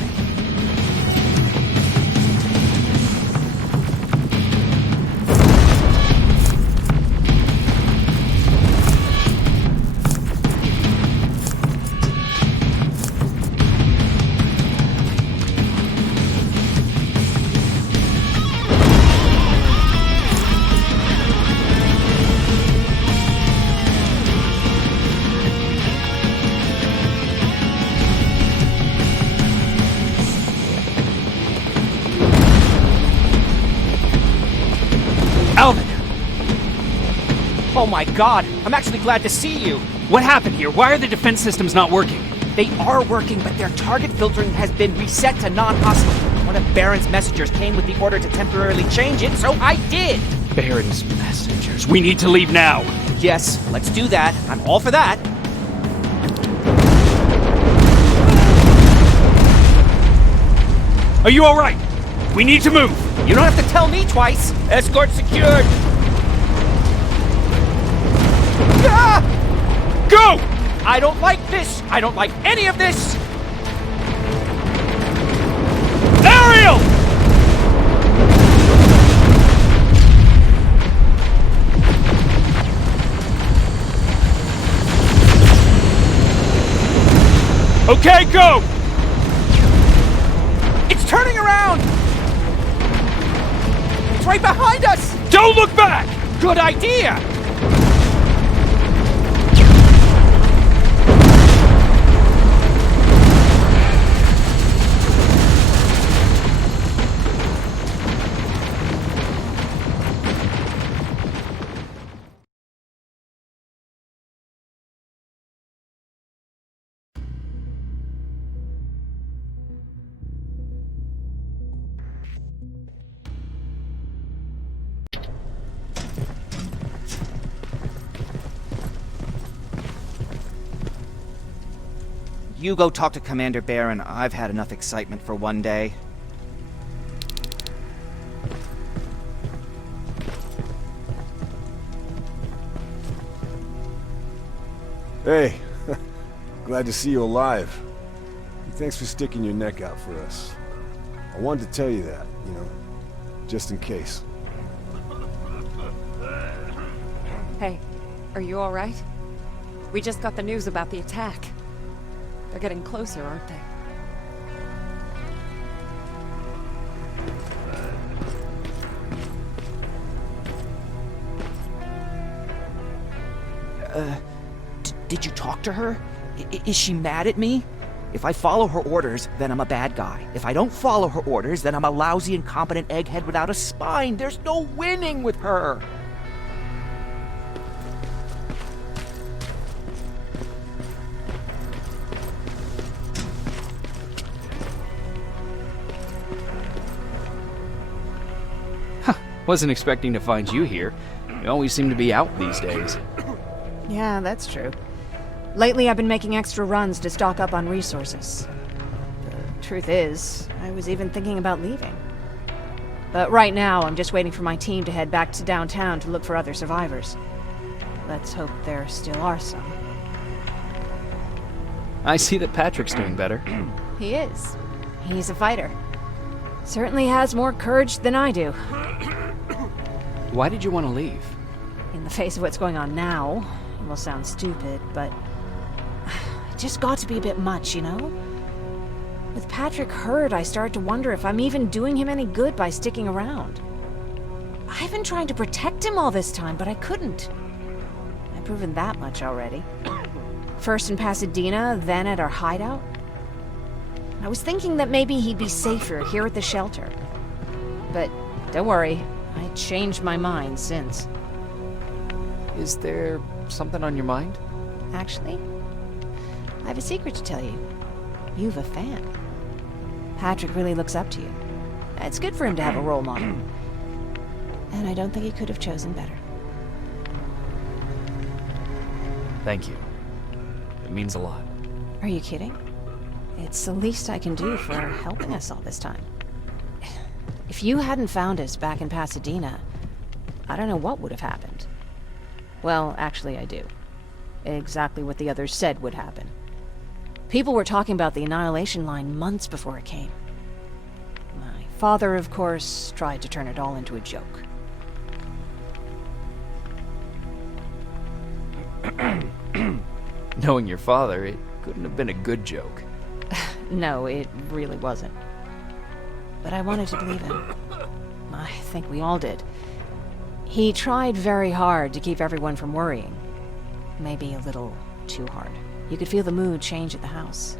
Oh my god, I'm actually glad to see you. What happened here? Why are the defense systems not working? They are working, but their target filtering has been reset to non-hostile. One of Baron's messengers came with the order to temporarily change it, so I did. Baron's messengers. We need to leave now. Yes, let's do that. I'm all for that. Are you alright? We need to move. You don't have to tell me twice. Escort secured. Ah! Go! I don't like this. I don't like any of this. Ariel! Okay, go! It's turning around! It's right behind us! Don't look back! Good idea! You go talk to Commander Baron. I've had enough excitement for one day. Hey, glad to see you alive. Thanks for sticking your neck out for us. I wanted to tell you that, you know, just in case. Hey, are you alright? We just got the news about the attack. They're getting closer, aren't they? Did you talk to her? Is she mad at me? If I follow her orders, then I'm a bad guy. If I don't follow her orders, then I'm a lousy, incompetent egghead without a spine. There's no winning with her. Wasn't expecting to find you here. You always seem to be out these days. Yeah, that's true. Lately, I've been making extra runs to stock up on resources. The truth is, I was even thinking about leaving. But right now, I'm just waiting for my team to head back to downtown to look for other survivors. Let's hope there still are some. I see that Patrick's doing better. He is. He's a fighter. Certainly has more courage than I do. Why did you want to leave? In the face of what's going on now, it will sound stupid, but it just got to be a bit much, you know? With Patrick hurt, I started to wonder if I'm even doing him any good by sticking around. I've been trying to protect him all this time, but I couldn't. I've proven that much already. First in Pasadena, then at our hideout. I was thinking that maybe he'd be safer here at the shelter. But don't worry, I changed my mind since. Is there something on your mind? Actually, I have a secret to tell you. You've a fan. Patrick really looks up to you. It's good for him to have a role model. And I don't think he could have chosen better. Thank you. It means a lot. Are you kidding? It's the least I can do for helping us all this time. If you hadn't found us back in Pasadena, I don't know what would have happened. Well, actually, I do. Exactly what the others said would happen. People were talking about the Annihilation Line months before it came. My father, of course, tried to turn it all into a joke. Knowing your father, it couldn't have been a good joke. No, it really wasn't. But I wanted to believe him. I think we all did. He tried very hard to keep everyone from worrying. Maybe a little too hard. You could feel the mood change at the house.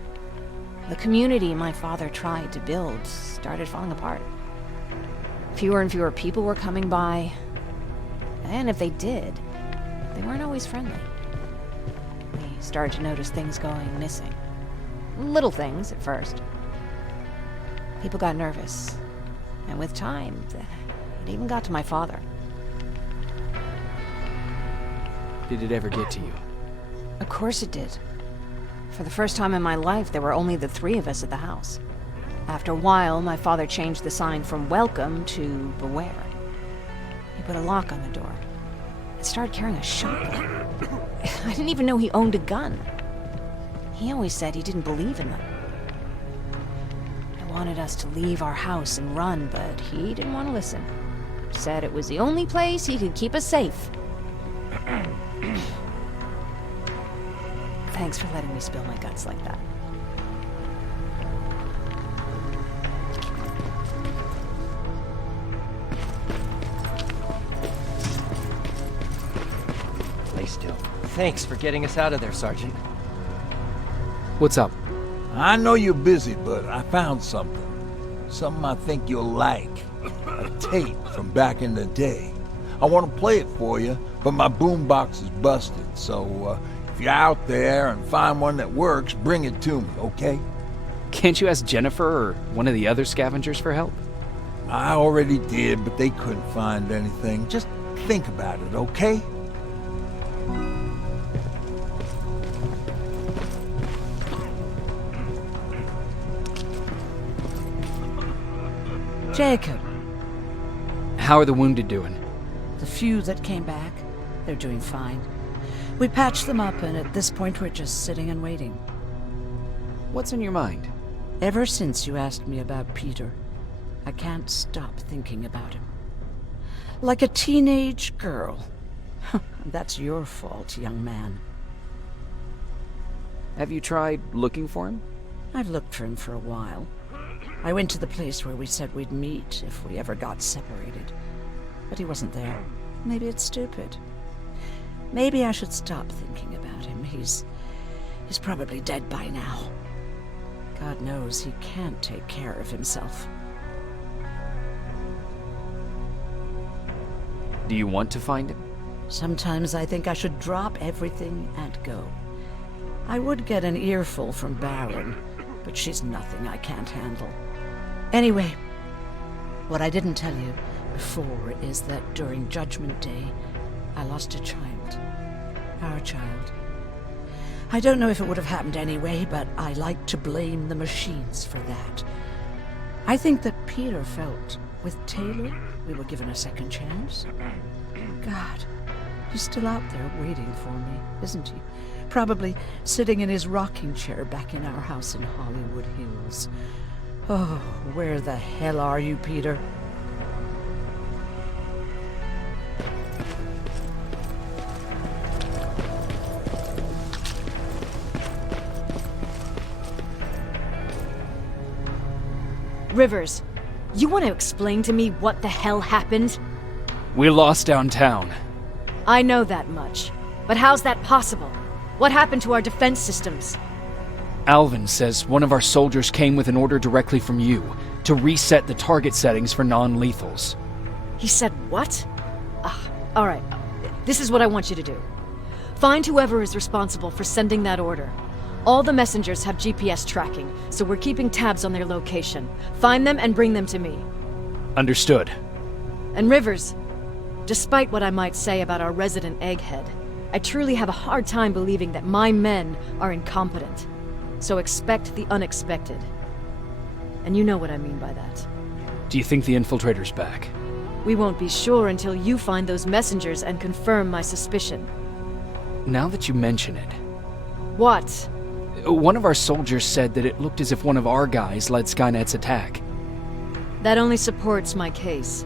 The community my father tried to build started falling apart. Fewer and fewer people were coming by. And if they did, they weren't always friendly. We started to notice things going missing. Little things at first. People got nervous. And with time, it even got to my father. Did it ever get to you? Of course it did. For the first time in my life, there were only the three of us at the house. After a while, my father changed the sign from welcome to beware. He put a lock on the door and started carrying a shotgun. I didn't even know he owned a gun. He always said he didn't believe in them. I wanted us to leave our house and run, but he didn't want to listen. Said it was the only place he could keep us safe. Thanks for letting me spill my guts like that. Stay still. Thanks for getting us out of there, Sergeant. What's up? I know you're busy, but I found something. Something I think you'll like. A tape from back in the day. I want to play it for you, but my boombox is busted, so if you're out there and find one that works, bring it to me, okay? Can't you ask Jennifer or one of the other scavengers for help? I already did, but they couldn't find anything. Just think about it, okay? Jacob. How are the wounded doing? The few that came back, they're doing fine. We patched them up, and at this point we're just sitting and waiting. What's on your mind? Ever since you asked me about Peter, I can't stop thinking about him. Like a teenage girl. That's your fault, young man. Have you tried looking for him? I've looked for him for a while. I went to the place where we said we'd meet if we ever got separated. But he wasn't there. Maybe it's stupid. Maybe I should stop thinking about him. He's probably dead by now. God knows he can't take care of himself. Do you want to find him? Sometimes I think I should drop everything and go. I would get an earful from Baron, but she's nothing I can't handle. Anyway, what I didn't tell you, before is that during Judgment Day, I lost a child. Our child. I don't know if it would have happened anyway, but I like to blame the machines for that. I think that Peter felt with Taylor we were given a second chance. God, he's still out there waiting for me, isn't he? Probably sitting in his rocking chair back in our house in Hollywood Hills. Oh, where the hell are you, Peter? Rivers, you want to explain to me what the hell happened? We lost downtown. I know that much. But how's that possible? What happened to our defense systems? Alvin says one of our soldiers came with an order directly from you to reset the target settings for non-lethals. He said what? All right. This is what I want you to do. Find whoever is responsible for sending that order. All the messengers have GPS tracking, so we're keeping tabs on their location. Find them and bring them to me. Understood. And Rivers, despite what I might say about our resident egghead, I truly have a hard time believing that my men are incompetent. So expect the unexpected. And you know what I mean by that. Do you think the infiltrator's back? We won't be sure until you find those messengers and confirm my suspicion. Now that you mention it... What? One of our soldiers said that it looked as if one of our guys led Skynet's attack. That only supports my case.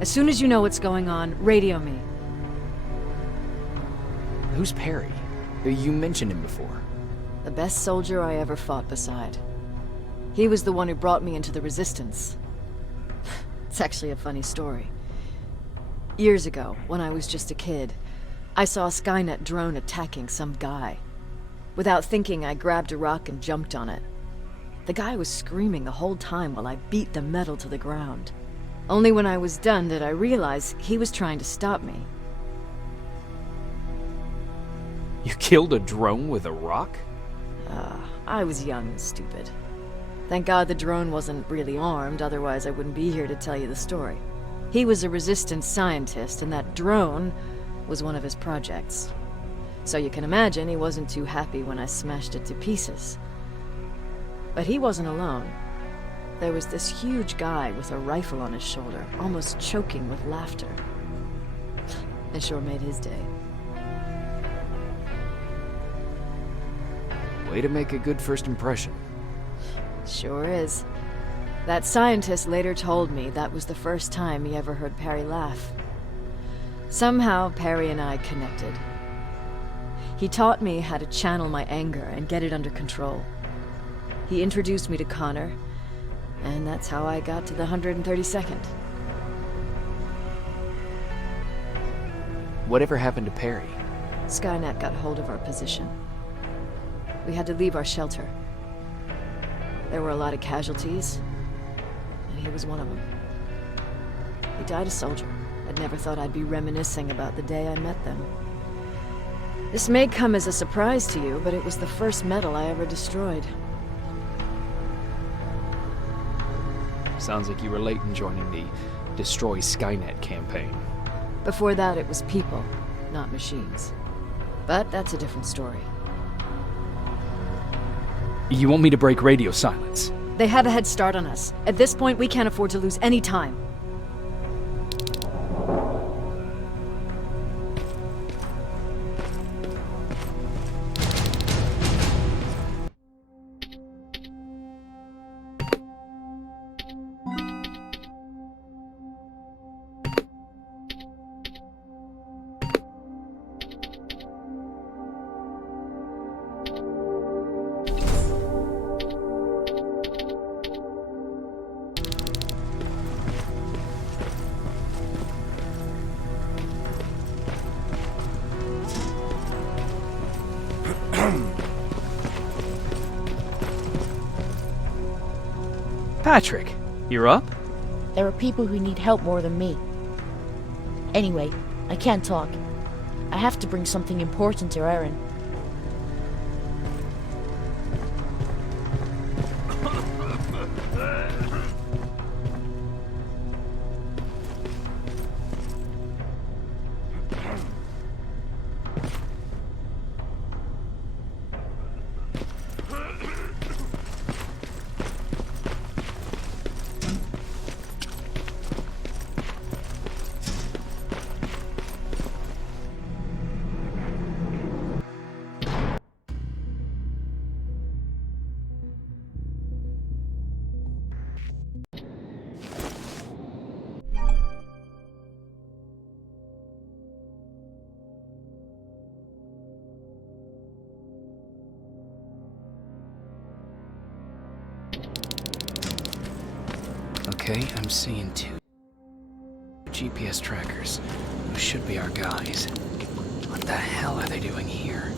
As soon as you know what's going on, radio me. Who's Perry? You mentioned him before. The best soldier I ever fought beside. He was the one who brought me into the Resistance. It's actually a funny story. Years ago, when I was just a kid, I saw a Skynet drone attacking some guy. Without thinking, I grabbed a rock and jumped on it. The guy was screaming the whole time while I beat the metal to the ground. Only when I was done did I realize he was trying to stop me. You killed a drone with a rock? I was young and stupid. Thank God the drone wasn't really armed, otherwise I wouldn't be here to tell you the story. He was a Resistance scientist, and that drone was one of his projects. So you can imagine he wasn't too happy when I smashed it to pieces. But he wasn't alone. There was this huge guy with a rifle on his shoulder, almost choking with laughter. It sure made his day. Way to make a good first impression. Sure is. That scientist later told me that was the first time he ever heard Perry laugh. Somehow, Perry and I connected. He taught me how to channel my anger and get it under control. He introduced me to Connor, and that's how I got to the 132nd. Whatever happened to Perry? Skynet got hold of our position. We had to leave our shelter. There were a lot of casualties, and he was one of them. He died a soldier. I'd never thought I'd be reminiscing about the day I met them. This may come as a surprise to you, but it was the first metal I ever destroyed. Sounds like you were late in joining the Destroy Skynet campaign. Before that, it was people, not machines. But that's a different story. You want me to break radio silence? They have a head start on us. At this point, we can't afford to lose any time. Patrick, you're up? There are people who need help more than me. Anyway, I can't talk. I have to bring something important to Erin. Okay, I'm seeing 2 GPS trackers. Those should be our guys. What the hell are they doing here?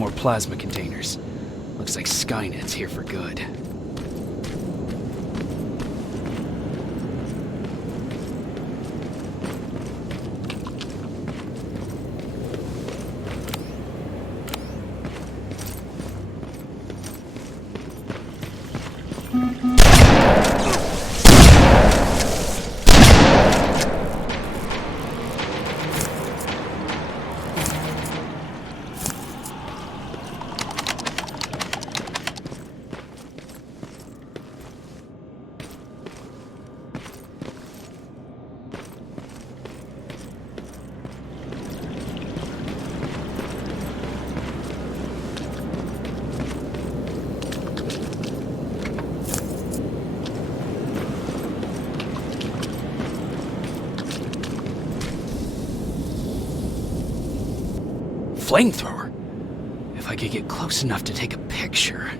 More plasma containers. Looks like Skynet's here for good. Flamethrower? If I could get close enough to take a picture.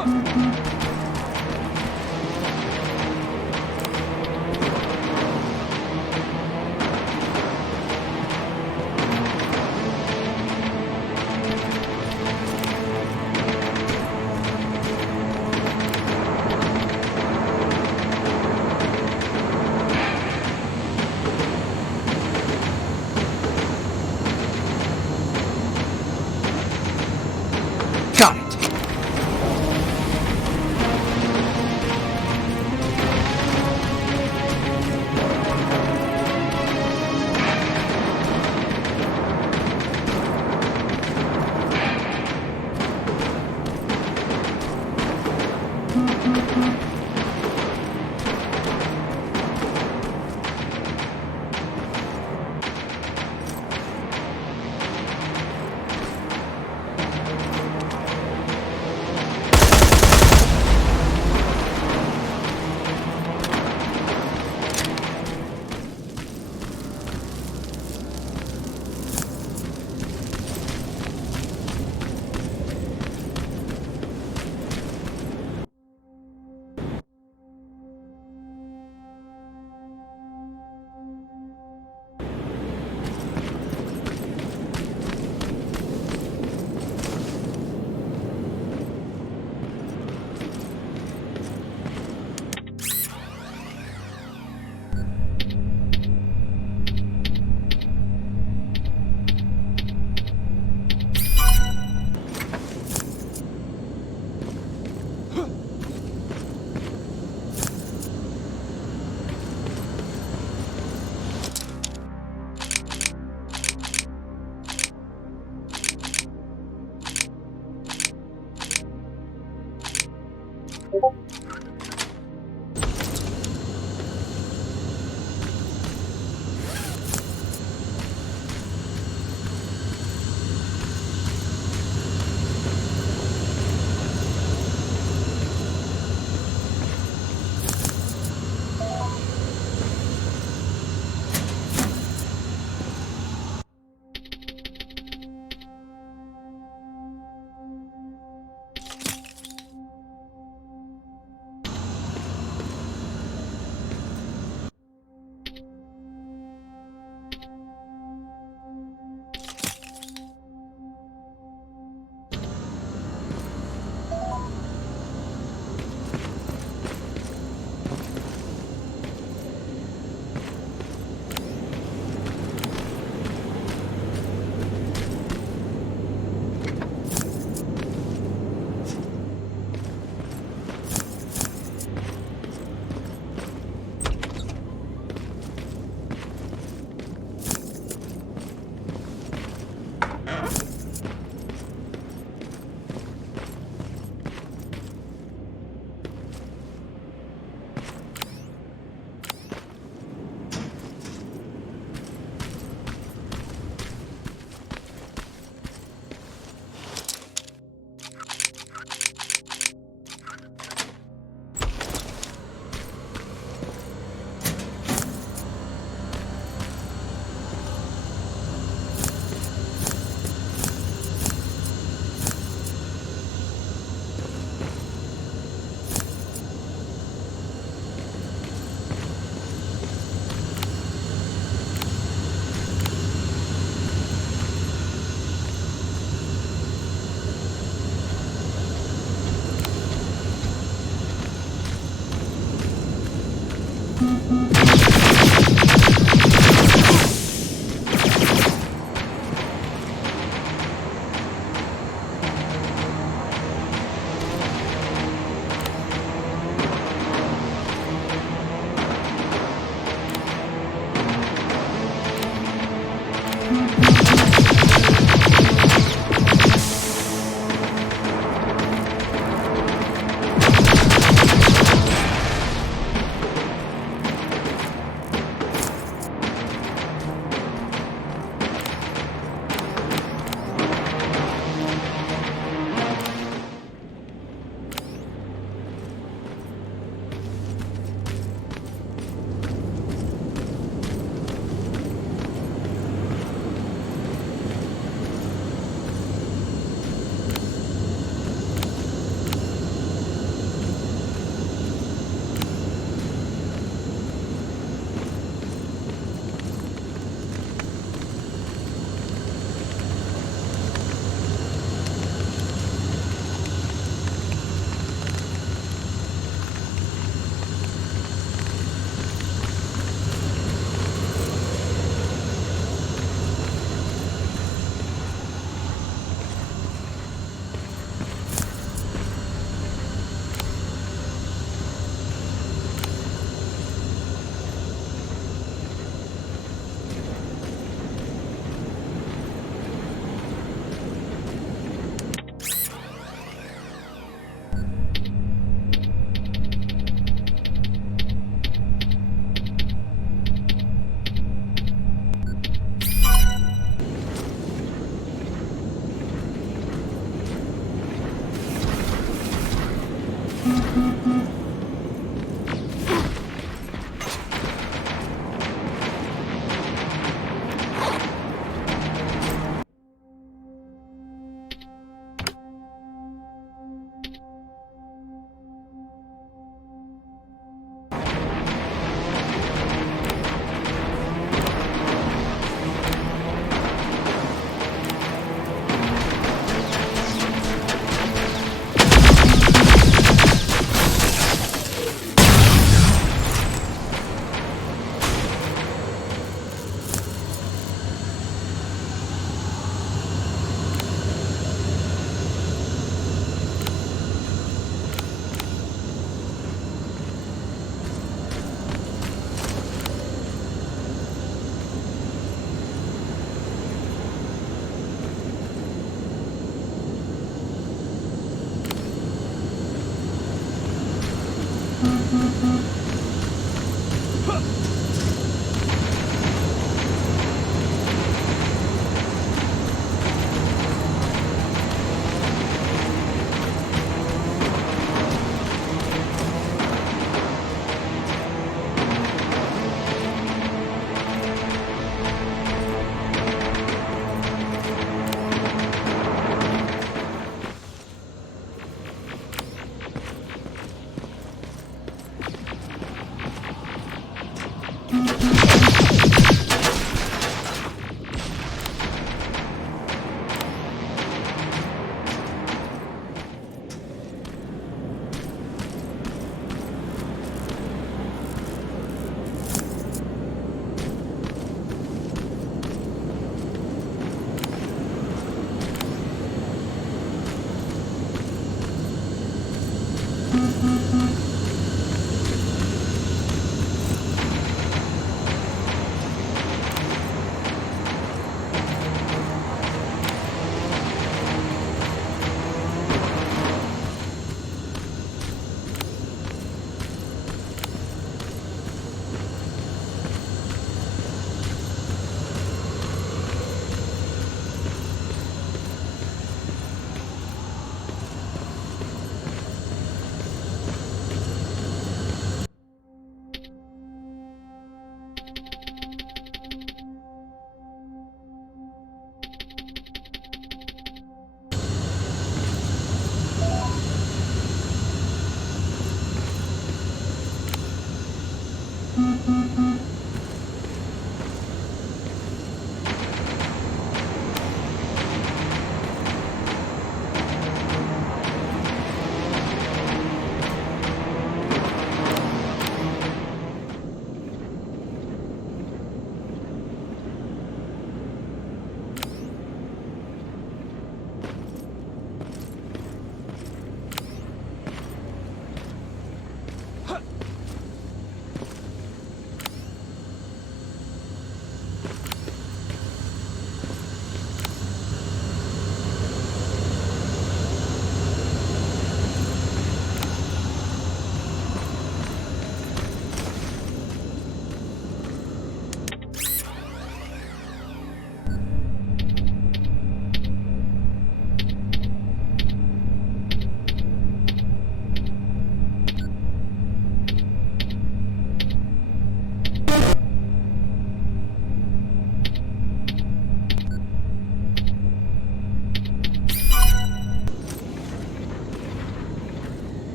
Got it.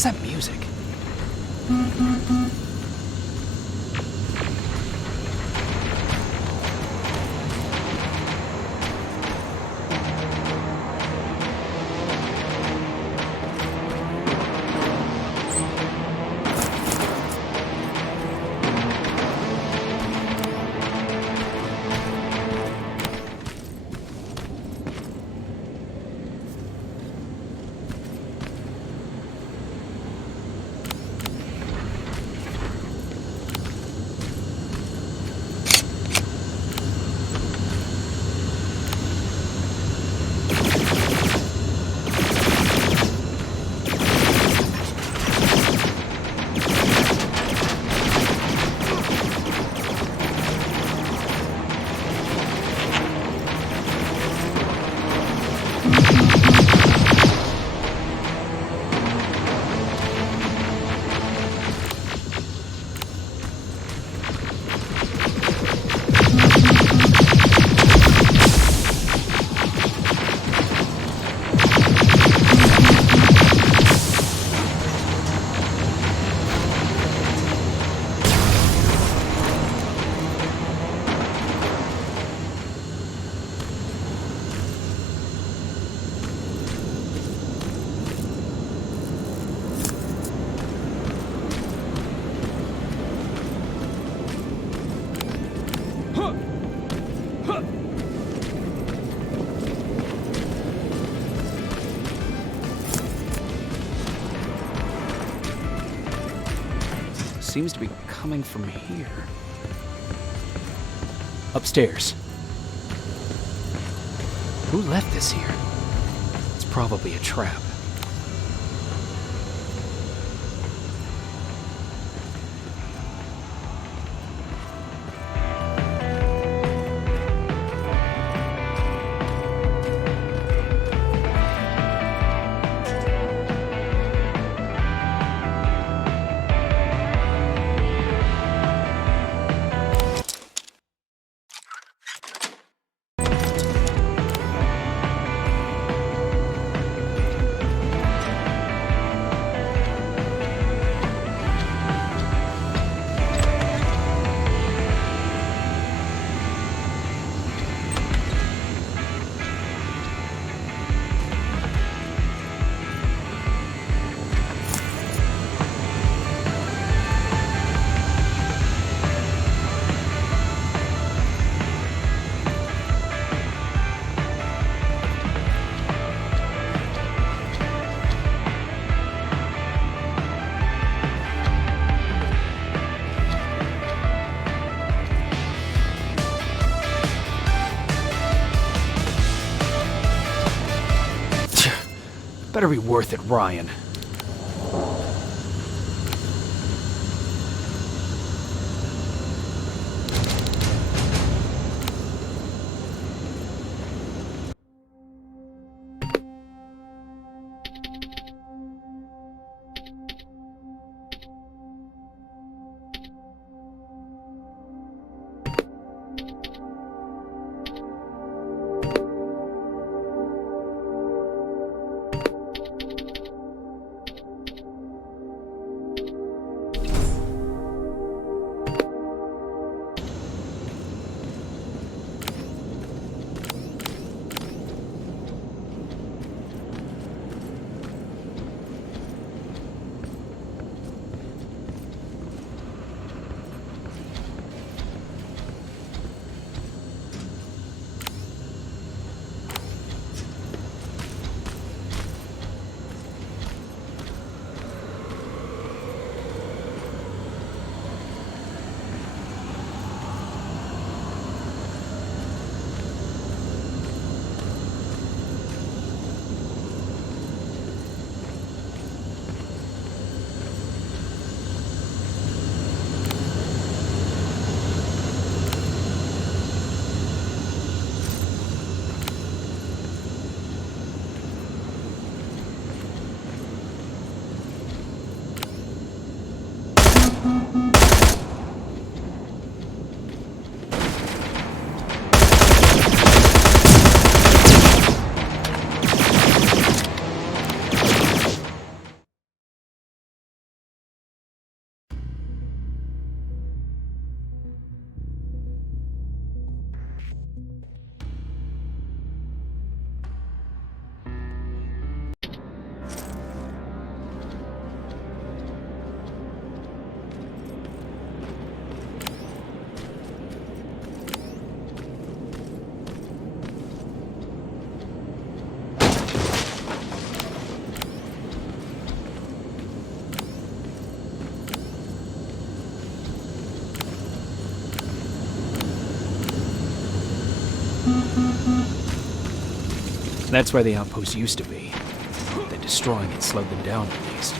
What's that music? Seems to be coming from here. Upstairs. Who left this here? It's probably a trap. Better be worth it, Ryan. That's where the outpost used to be. Then destroying it slowed them down at least.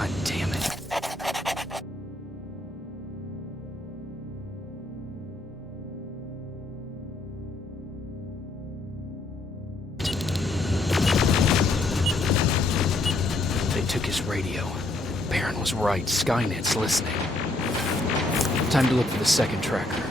God damn it. They took his radio. Baron was right. Skynet's listening. Time to look for the second tracker.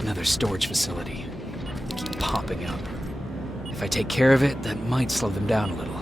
Another storage facility. They keep popping up. If I take care of it, that might slow them down a little.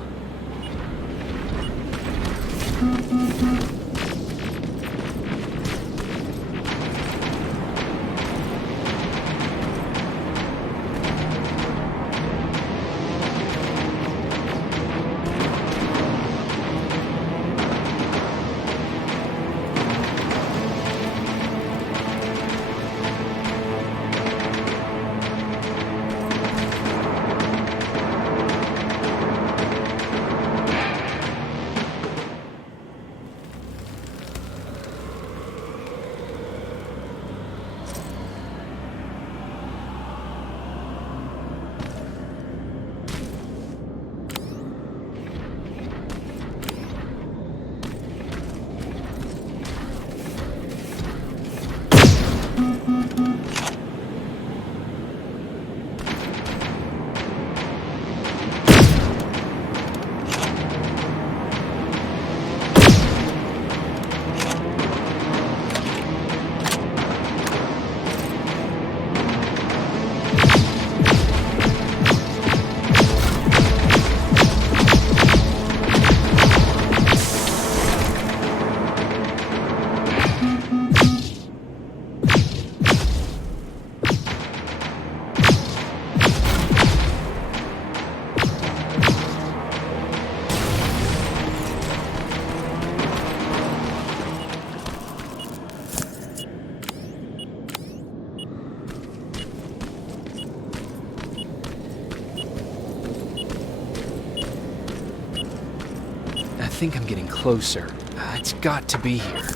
I think I'm getting closer. It's got to be here.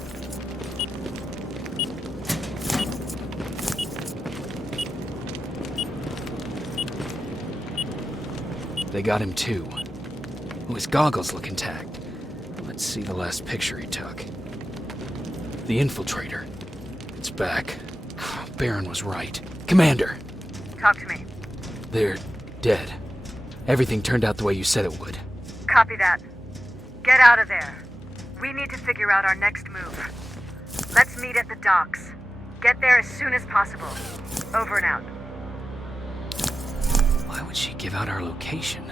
they got him too. Oh, his goggles look intact. Let's see the last picture he took. The infiltrator. It's back. Baron was right. Commander! Talk to me. They're dead. Everything turned out the way you said it would. Copy that. Get out of there. We need to figure out our next move. Let's meet at the docks. Get there as soon as possible. Over and out. Why would she give out our location?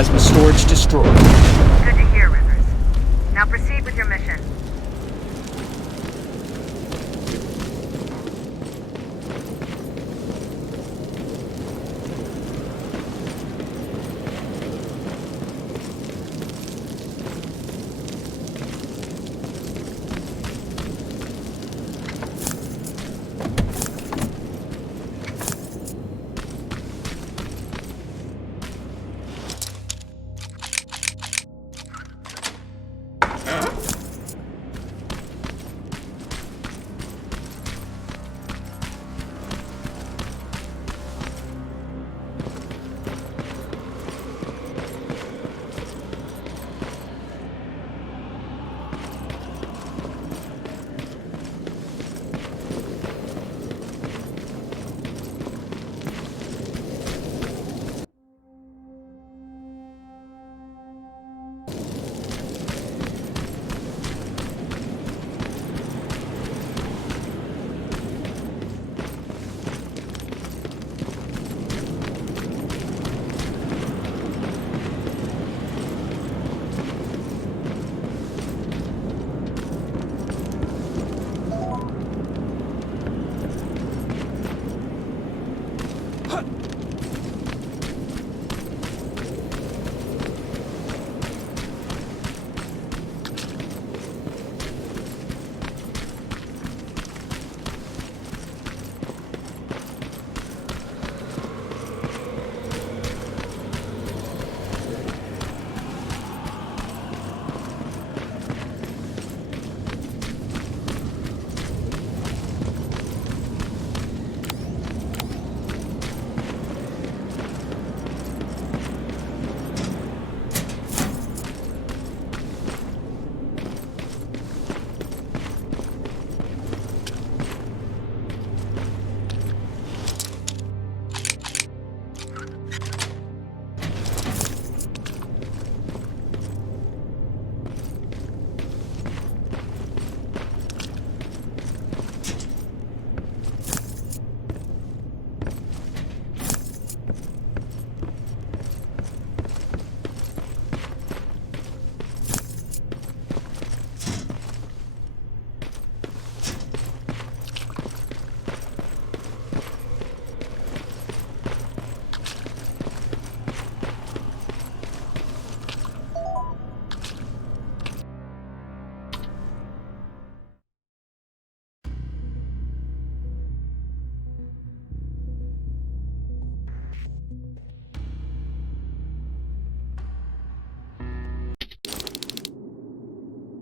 Plasma storage destroyed. Good to hear, Rivers. Now proceed with your mission.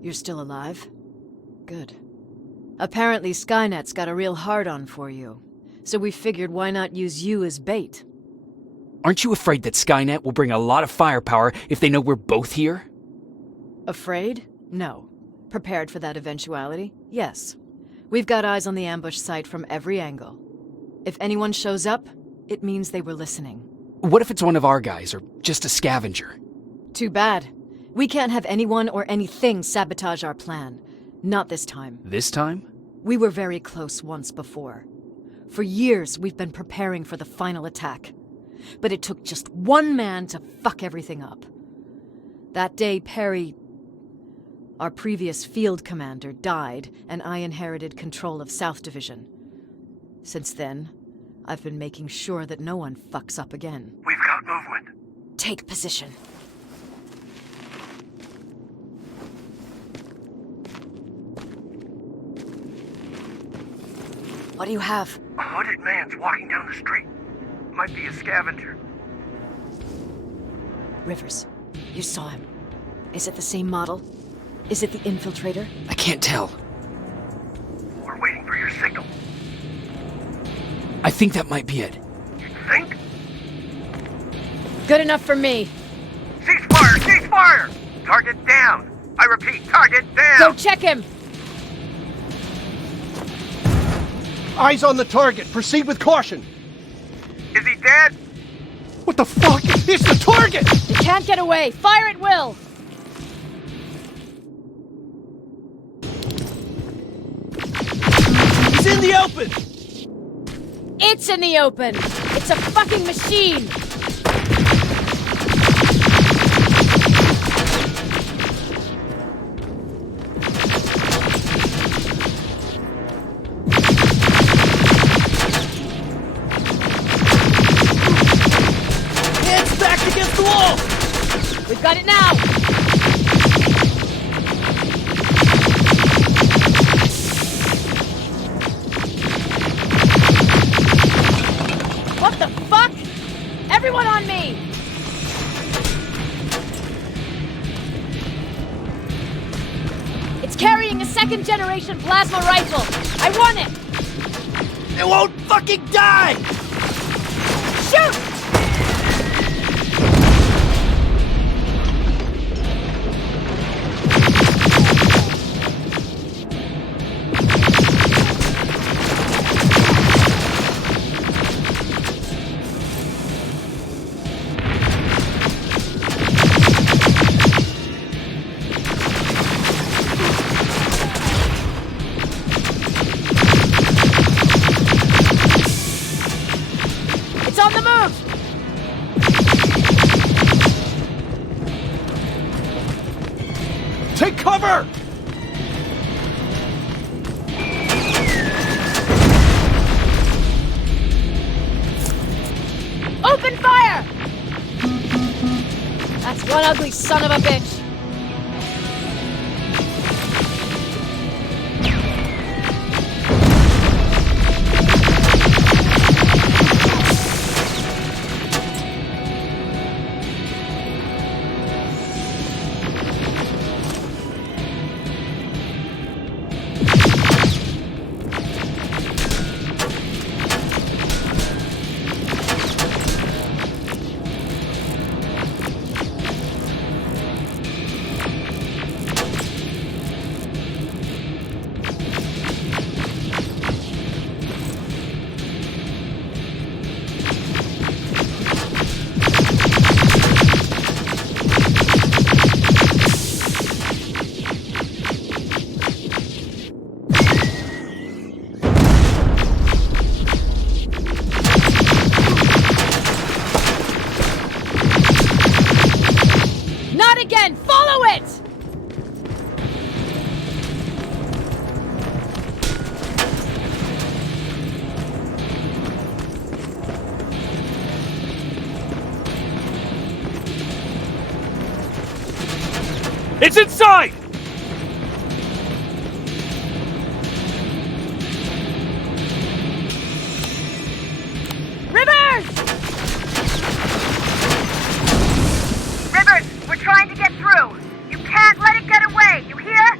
You're still alive? Good. Apparently Skynet's got a real hard-on for you, so we figured why not use you as bait? Aren't you afraid that Skynet will bring a lot of firepower if they know we're both here? Afraid? No. Prepared for that eventuality? Yes. We've got eyes on the ambush site from every angle. If anyone shows up, it means they were listening. What if it's one of our guys, or just a scavenger? Too bad. We can't have anyone or anything sabotage our plan. Not this time. This time? We were very close once before. For years, we've been preparing for the final attack. But it took just one man to fuck everything up. That day, Perry, our previous field commander, died, and I inherited control of South Division. Since then, I've been making sure that no one fucks up again. We've got movement. Take position. What do you have? A hooded man's walking down the street. Might be a scavenger. Rivers, you saw him. Is it the same model? Is it the infiltrator? I can't tell. We're waiting for your signal. I think that might be it. You think? Good enough for me. Ceasefire! Ceasefire! Target down! I repeat, target down! Go check him! Eyes on the target. Proceed with caution. Is he dead? What the fuck? It's the target! You can't get away. Fire at will! He's in the open! It's in the open! It's a fucking machine! Hands back against the wall! We've got it now! What the fuck? Everyone on me! It's carrying a second-generation plasma rifle! I want it! It won't fucking die! Shoot! It's on the move! Take cover! Open fire! That's one ugly son of a bitch. Not again! Follow it! It's inside! Rivers! Rivers, we're trying to get through. You can't let it get away, you hear?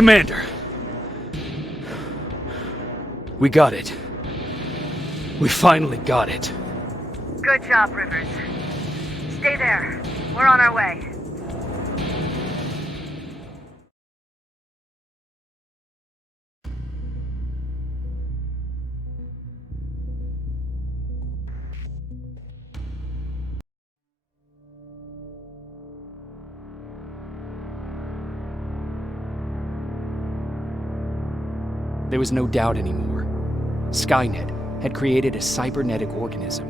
Commander! We got it. We finally got it. Good job, Rivers. Stay there. We're on our way. There was no doubt anymore. Skynet had created a cybernetic organism.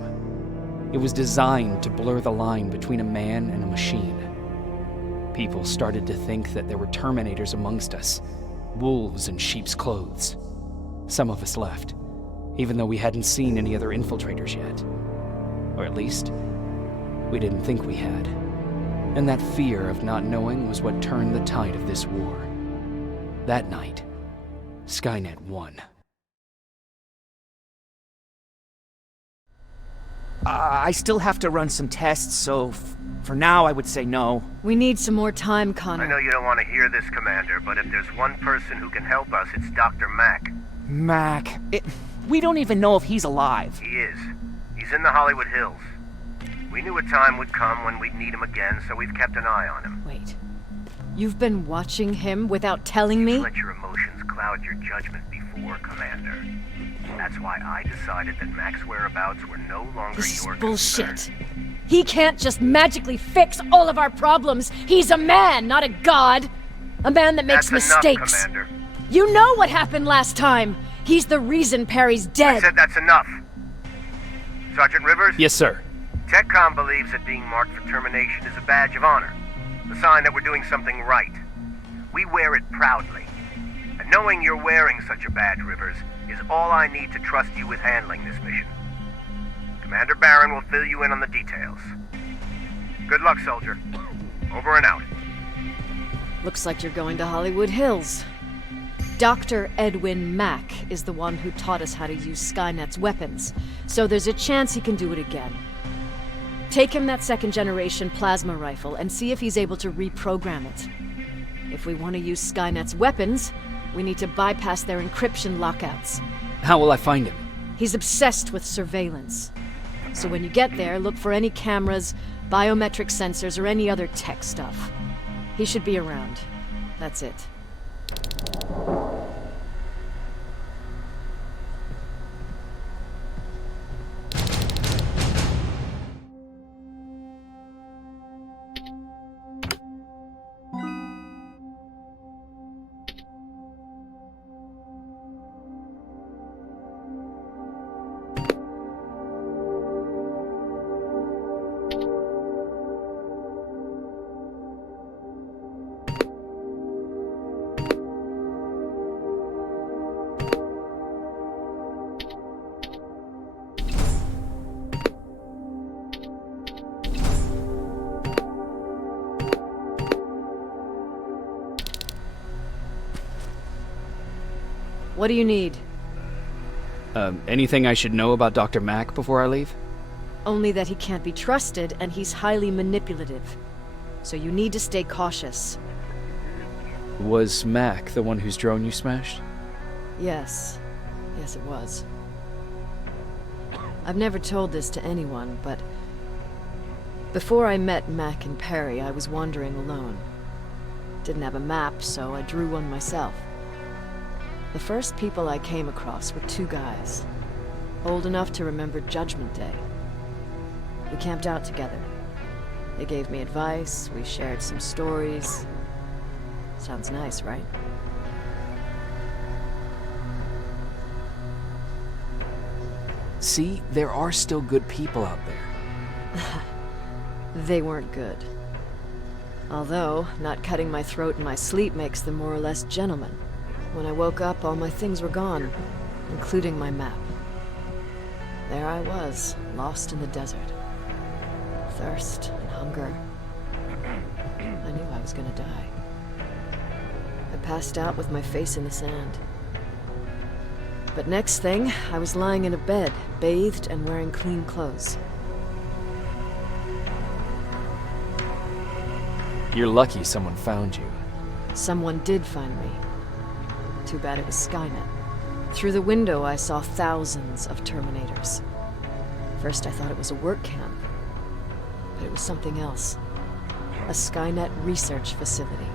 It was designed to blur the line between a man and a machine. People started to think that there were Terminators amongst us, wolves in sheep's clothes. Some of us left, even though we hadn't seen any other infiltrators yet. Or at least, we didn't think we had. And that fear of not knowing was what turned the tide of this war. That night, Skynet won. I still have to run some tests, so for now I would say no. We need some more time, Connor. I know you don't want to hear this, Commander, but if there's one person who can help us, it's Dr. Mack. Mac. We don't even know if he's alive. He is. He's in the Hollywood Hills. We knew a time would come when we'd need him again, so we've kept an eye on him. Wait. You've been watching him without telling me? Let your emotions cloud your judgment before, Commander. That's why I decided that Mac's whereabouts were no longer This your is bullshit. concern. He can't just magically fix all of our problems. He's a man, not a god. A man that makes That's mistakes. Enough, Commander. You know what happened last time. He's the reason Perry's dead. I said that's enough. Sergeant Rivers? Yes, sir. TechCom believes that being marked for termination is a badge of honor. A sign that we're doing something right. We wear it proudly. And knowing you're wearing such a badge, Rivers, is all I need to trust you with handling this mission. Commander Barron will fill you in on the details. Good luck, soldier. Over and out. Looks like you're going to Hollywood Hills. Dr. Edwin Mack is the one who taught us how to use Skynet's weapons, so there's a chance he can do it again. Take him that second-generation plasma rifle and see if he's able to reprogram it. If we want to use Skynet's weapons, we need to bypass their encryption lockouts. How will I find him? He's obsessed with surveillance. So when you get there, look for any cameras, biometric sensors, or any other tech stuff. He should be around. That's it. What do you need? Anything I should know about Dr. Mack before I leave? Only that he can't be trusted and he's highly manipulative. So you need to stay cautious. Was Mack the one whose drone you smashed? Yes. Yes, it was. I've never told this to anyone, but before I met Mac and Perry, I was wandering alone. Didn't have a map, so I drew one myself. The first people I came across were two guys, old enough to remember Judgment Day. We camped out together. They gave me advice, we shared some stories. Sounds nice, right? See, there are still good people out there. They weren't good. Although, not cutting my throat in my sleep makes them more or less gentlemen. When I woke up, all my things were gone, including my map. There I was, lost in the desert. Thirst and hunger. I knew I was gonna die. I passed out with my face in the sand. But next thing, I was lying in a bed, bathed and wearing clean clothes. You're lucky someone found you. Someone did find me. Too bad it was Skynet. Through the window, I saw thousands of Terminators. First, I thought it was a work camp. But it was something else. A Skynet research facility.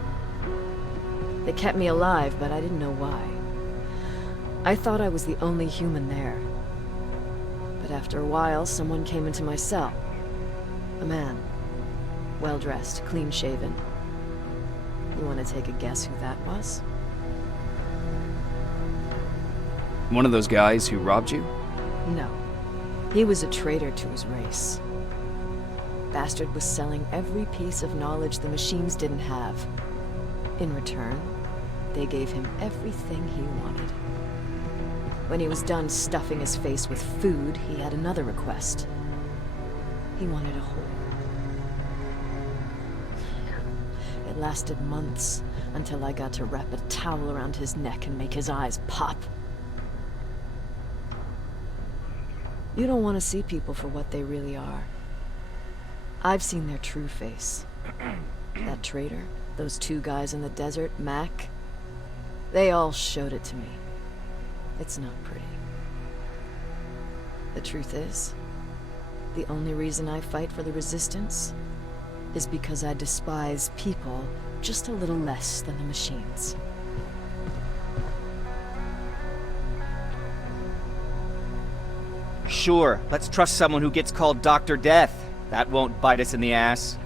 They kept me alive, but I didn't know why. I thought I was the only human there. But after a while, someone came into my cell. A man. Well-dressed, clean-shaven. You want to take a guess who that was? One of those guys who robbed you? No. He was a traitor to his race. Bastard was selling every piece of knowledge the machines didn't have. In return, they gave him everything he wanted. When he was done stuffing his face with food, he had another request. He wanted a whore. It lasted months, until I got to wrap a towel around his neck and make his eyes pop. You don't want to see people for what they really are. I've seen their true face. That traitor, those two guys in the desert, Mac, they all showed it to me. It's not pretty. The truth is, The only reason I fight for the Resistance is because I despise people just a little less than the machines. Sure, let's trust someone who gets called Dr. Death. That won't bite us in the ass.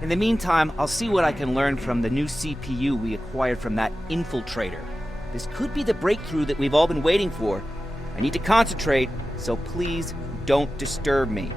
In the meantime, I'll see what I can learn from the new CPU we acquired from that infiltrator. This could be the breakthrough that we've all been waiting for. I need to concentrate, so please don't disturb me.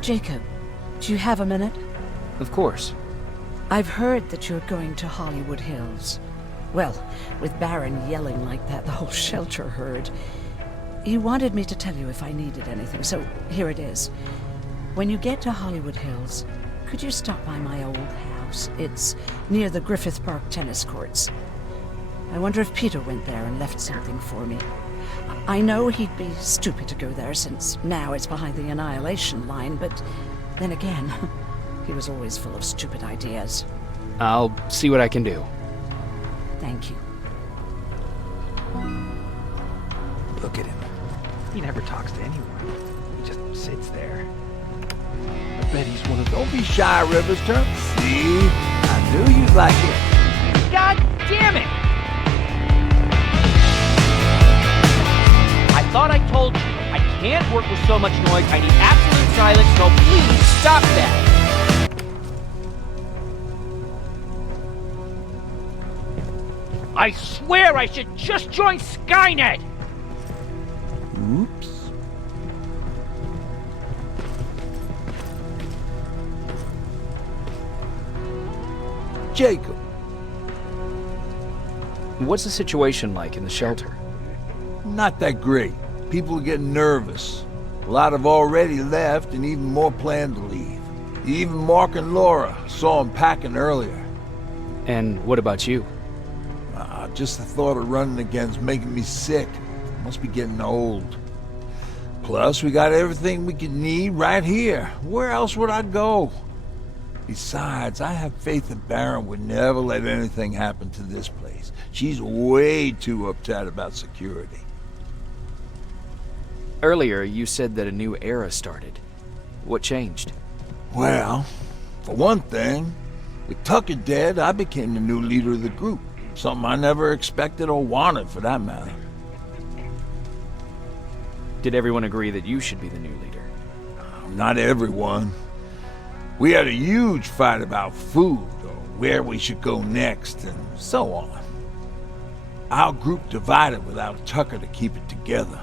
Jacob, do you have a minute? Of course. I've heard that you're going to Hollywood Hills. Well, with Baron yelling like that, the whole shelter heard. He wanted me to tell you if I needed anything, so here it is. When you get to Hollywood Hills, could you stop by my old house? It's near the Griffith Park tennis courts. I wonder if Peter went there and left something for me. I know he'd be stupid to go there, since now it's behind the Annihilation line, but then again, he was always full of stupid ideas. I'll see what I can do. Thank you. Look at him. He never talks to anyone. He just sits there. I bet he's one of those. Don't be shy, Rivers. Turn. See? I knew you'd like it. God damn it! I thought I told you, I can't work with so much noise. I need absolute silence, so please stop that! I swear I should just join Skynet! Oops. Jacob. What's the situation like in the shelter? Not that great. People are getting nervous. A lot have already left, and even more plan to leave. Even Mark and Laura saw them packing earlier. And what about you? Just the thought of running again's making me sick. Must be getting old. Plus, we got everything we could need right here. Where else would I go? Besides, I have faith that Baron would never let anything happen to this place. She's way too uptight about security. Earlier, you said that a new era started. What changed? Well, for one thing, with Tucker dead, I became the new leader of the group. Something I never expected or wanted, for that matter. Did everyone agree that you should be the new leader? Not everyone. We had a huge fight about food, or where we should go next, and so on. Our group divided without Tucker to keep it together.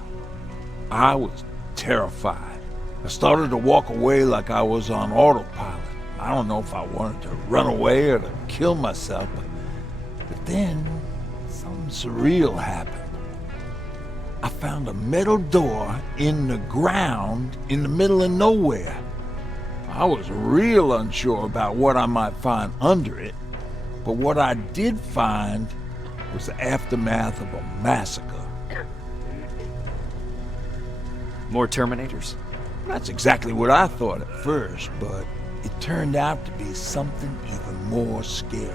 I was terrified. I started to walk away like I was on autopilot. I don't know if I wanted to run away or to kill myself, but then something surreal happened. I found a metal door in the ground in the middle of nowhere. I was real unsure about what I might find under it, but what I did find was the aftermath of a massacre. More Terminators? That's exactly what I thought at first, but it turned out to be something even more scary.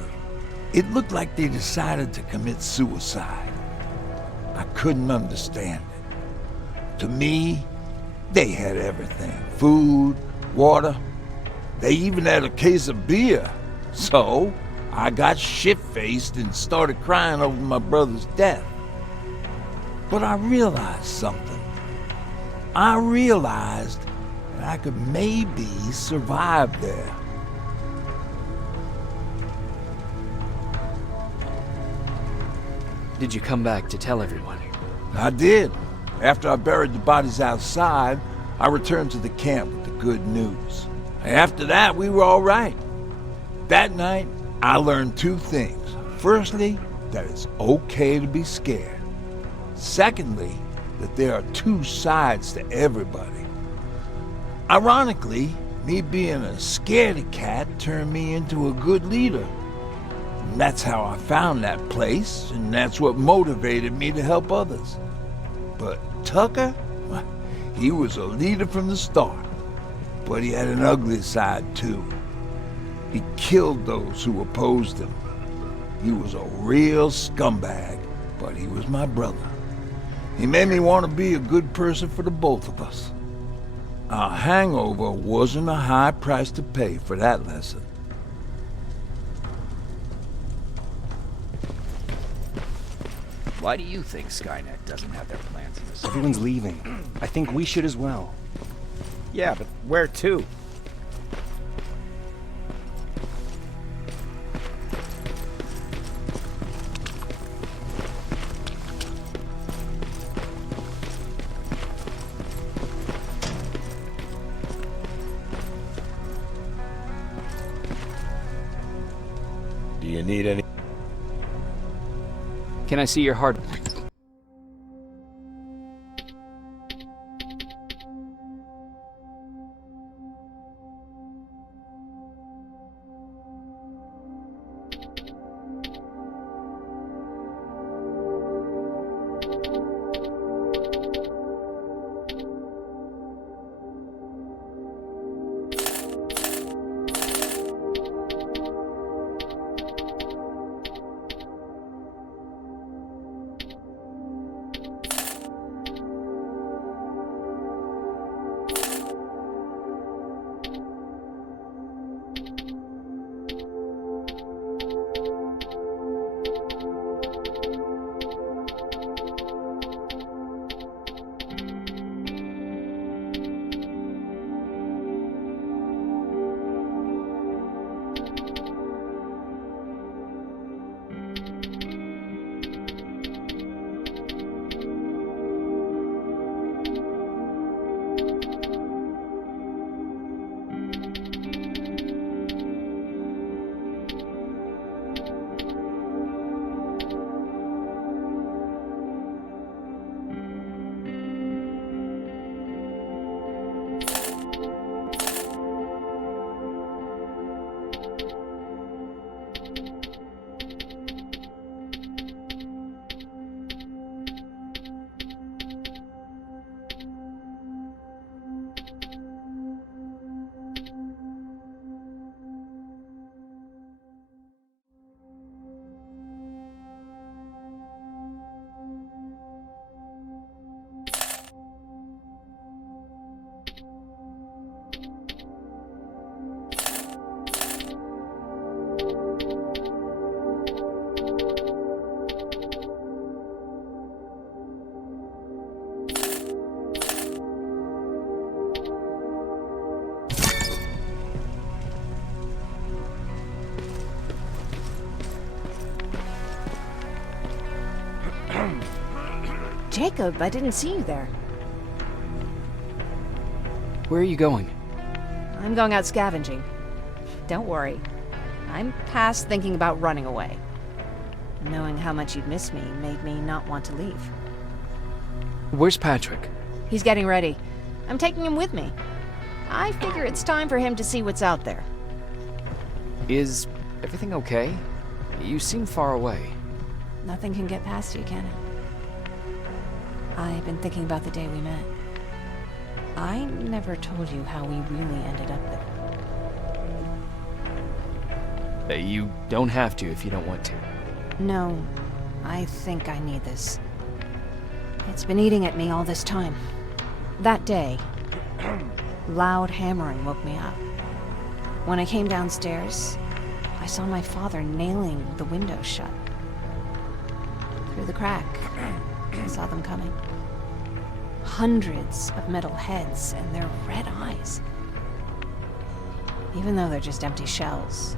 It looked like they decided to commit suicide. I couldn't understand it. To me, they had everything. Food, water. They even had a case of beer. So, I got shit-faced and started crying over my brother's death. But I realized something. I realized that I could maybe survive there. Did you come back to tell everyone? I did. After I buried the bodies outside, I returned to the camp with the good news. After that, we were all right. That night, I learned two things. Firstly, that it's okay to be scared. Secondly, that there are two sides to everybody. Ironically, me being a scaredy cat turned me into a good leader. And that's how I found that place, and that's what motivated me to help others. But Tucker, well, he was a leader from the start, but he had an ugly side too. He killed those who opposed him. He was a real scumbag, but he was my brother. He made me want to be a good person for the both of us. Our hangover wasn't a high price to pay for that lesson. Why do you think Skynet doesn't have their plans in this? Everyone's leaving. I think we should as well. Yeah, but where to? Do you need any? Can I see your hard... Jacob, I didn't see you there. Where are you going? I'm going out scavenging. Don't worry. I'm past thinking about running away. Knowing how much you'd miss me made me not want to leave. Where's Patrick? He's getting ready. I'm taking him with me. I figure it's time for him to see what's out there. Is everything okay? You seem far away. Nothing can get past you, can it? I've been thinking about the day we met. I never told you how we really ended up there. You don't have to if you don't want to. No, I think I need this. It's been eating at me all this time. That day, loud hammering woke me up. When I came downstairs, I saw my father nailing the window shut. Through the crack, I saw them coming. Hundreds of metal heads and their red eyes. Even though they're just empty shells,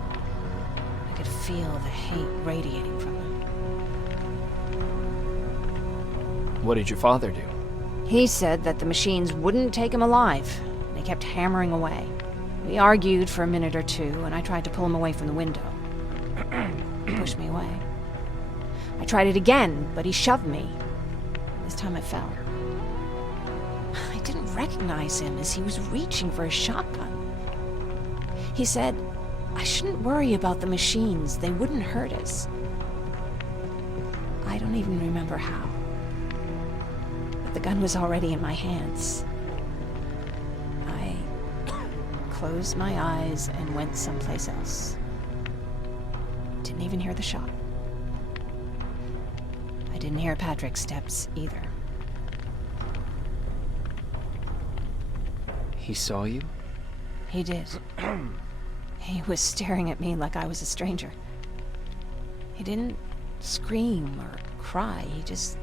I could feel the hate radiating from them. What did your father do? He said that the machines wouldn't take him alive. They kept hammering away. We argued for a minute or two, and I tried to pull him away from the window. He pushed me away. I tried it again, but he shoved me. This time I fell. I didn't recognize him as he was reaching for a shotgun. He said, I shouldn't worry about the machines. They wouldn't hurt us. I don't even remember how. But the gun was already in my hands. I closed my eyes and went someplace else. Didn't even hear the shot. I didn't hear Patrick's steps either. He saw you? He did. He was staring at me like I was a stranger. He didn't scream or cry, he just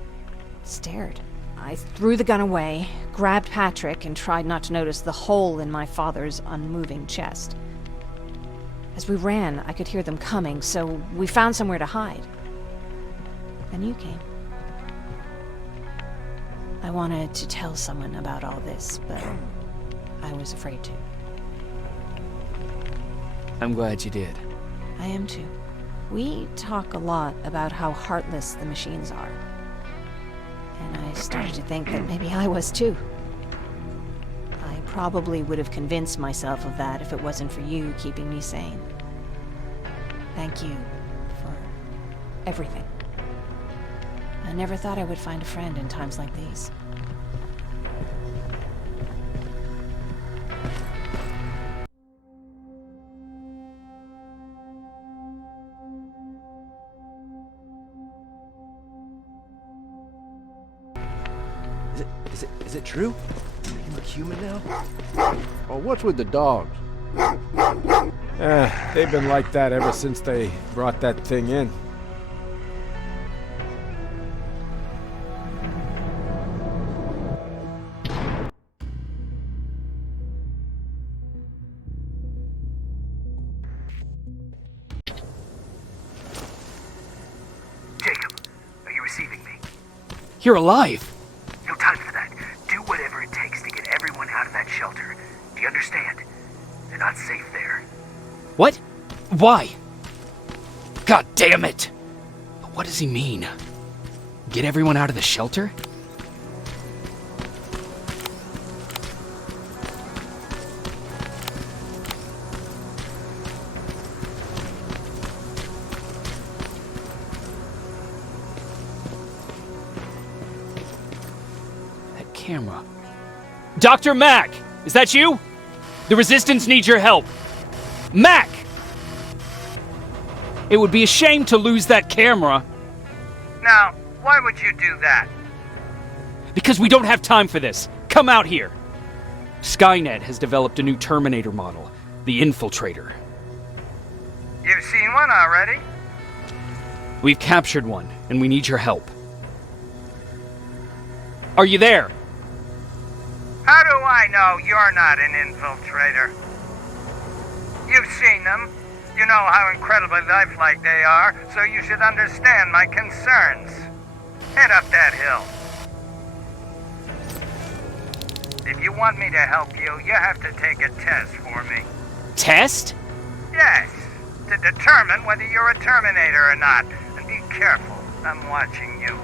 stared. I threw the gun away, grabbed Patrick, and tried not to notice the hole in my father's unmoving chest. As we ran, I could hear them coming, so we found somewhere to hide. Then you came. I wanted to tell someone about all this, but I was afraid to. I'm glad you did. I am too. We talk a lot about how heartless the machines are. And I started to think that maybe I was too. I probably would have convinced myself of that if it wasn't for you keeping me sane. Thank you for everything. I never thought I would find a friend in times like these. Is it true? You look human now? Oh, what's with the dogs? They've been like that ever since they brought that thing in. Jacob, are you receiving me? You're alive! No time for that. Do whatever it takes to get everyone out of that shelter. Do you understand? They're not safe there. What? Why? God damn it! But what does he mean? Get everyone out of the shelter? That camera. Dr. Mack! Is that you? The Resistance needs your help. Mac! It would be a shame to lose that camera. Now, why would you do that? Because we don't have time for this. Come out here. Skynet has developed a new Terminator model, the Infiltrator. You've seen one already? We've captured one, and we need your help. Are you there? How do I know you're not an infiltrator? You've seen them. You know how incredibly lifelike they are, so you should understand my concerns. Head up that hill. If you want me to help you, you have to take a test for me. Test? Yes, to determine whether you're a Terminator or not. And be careful, I'm watching you.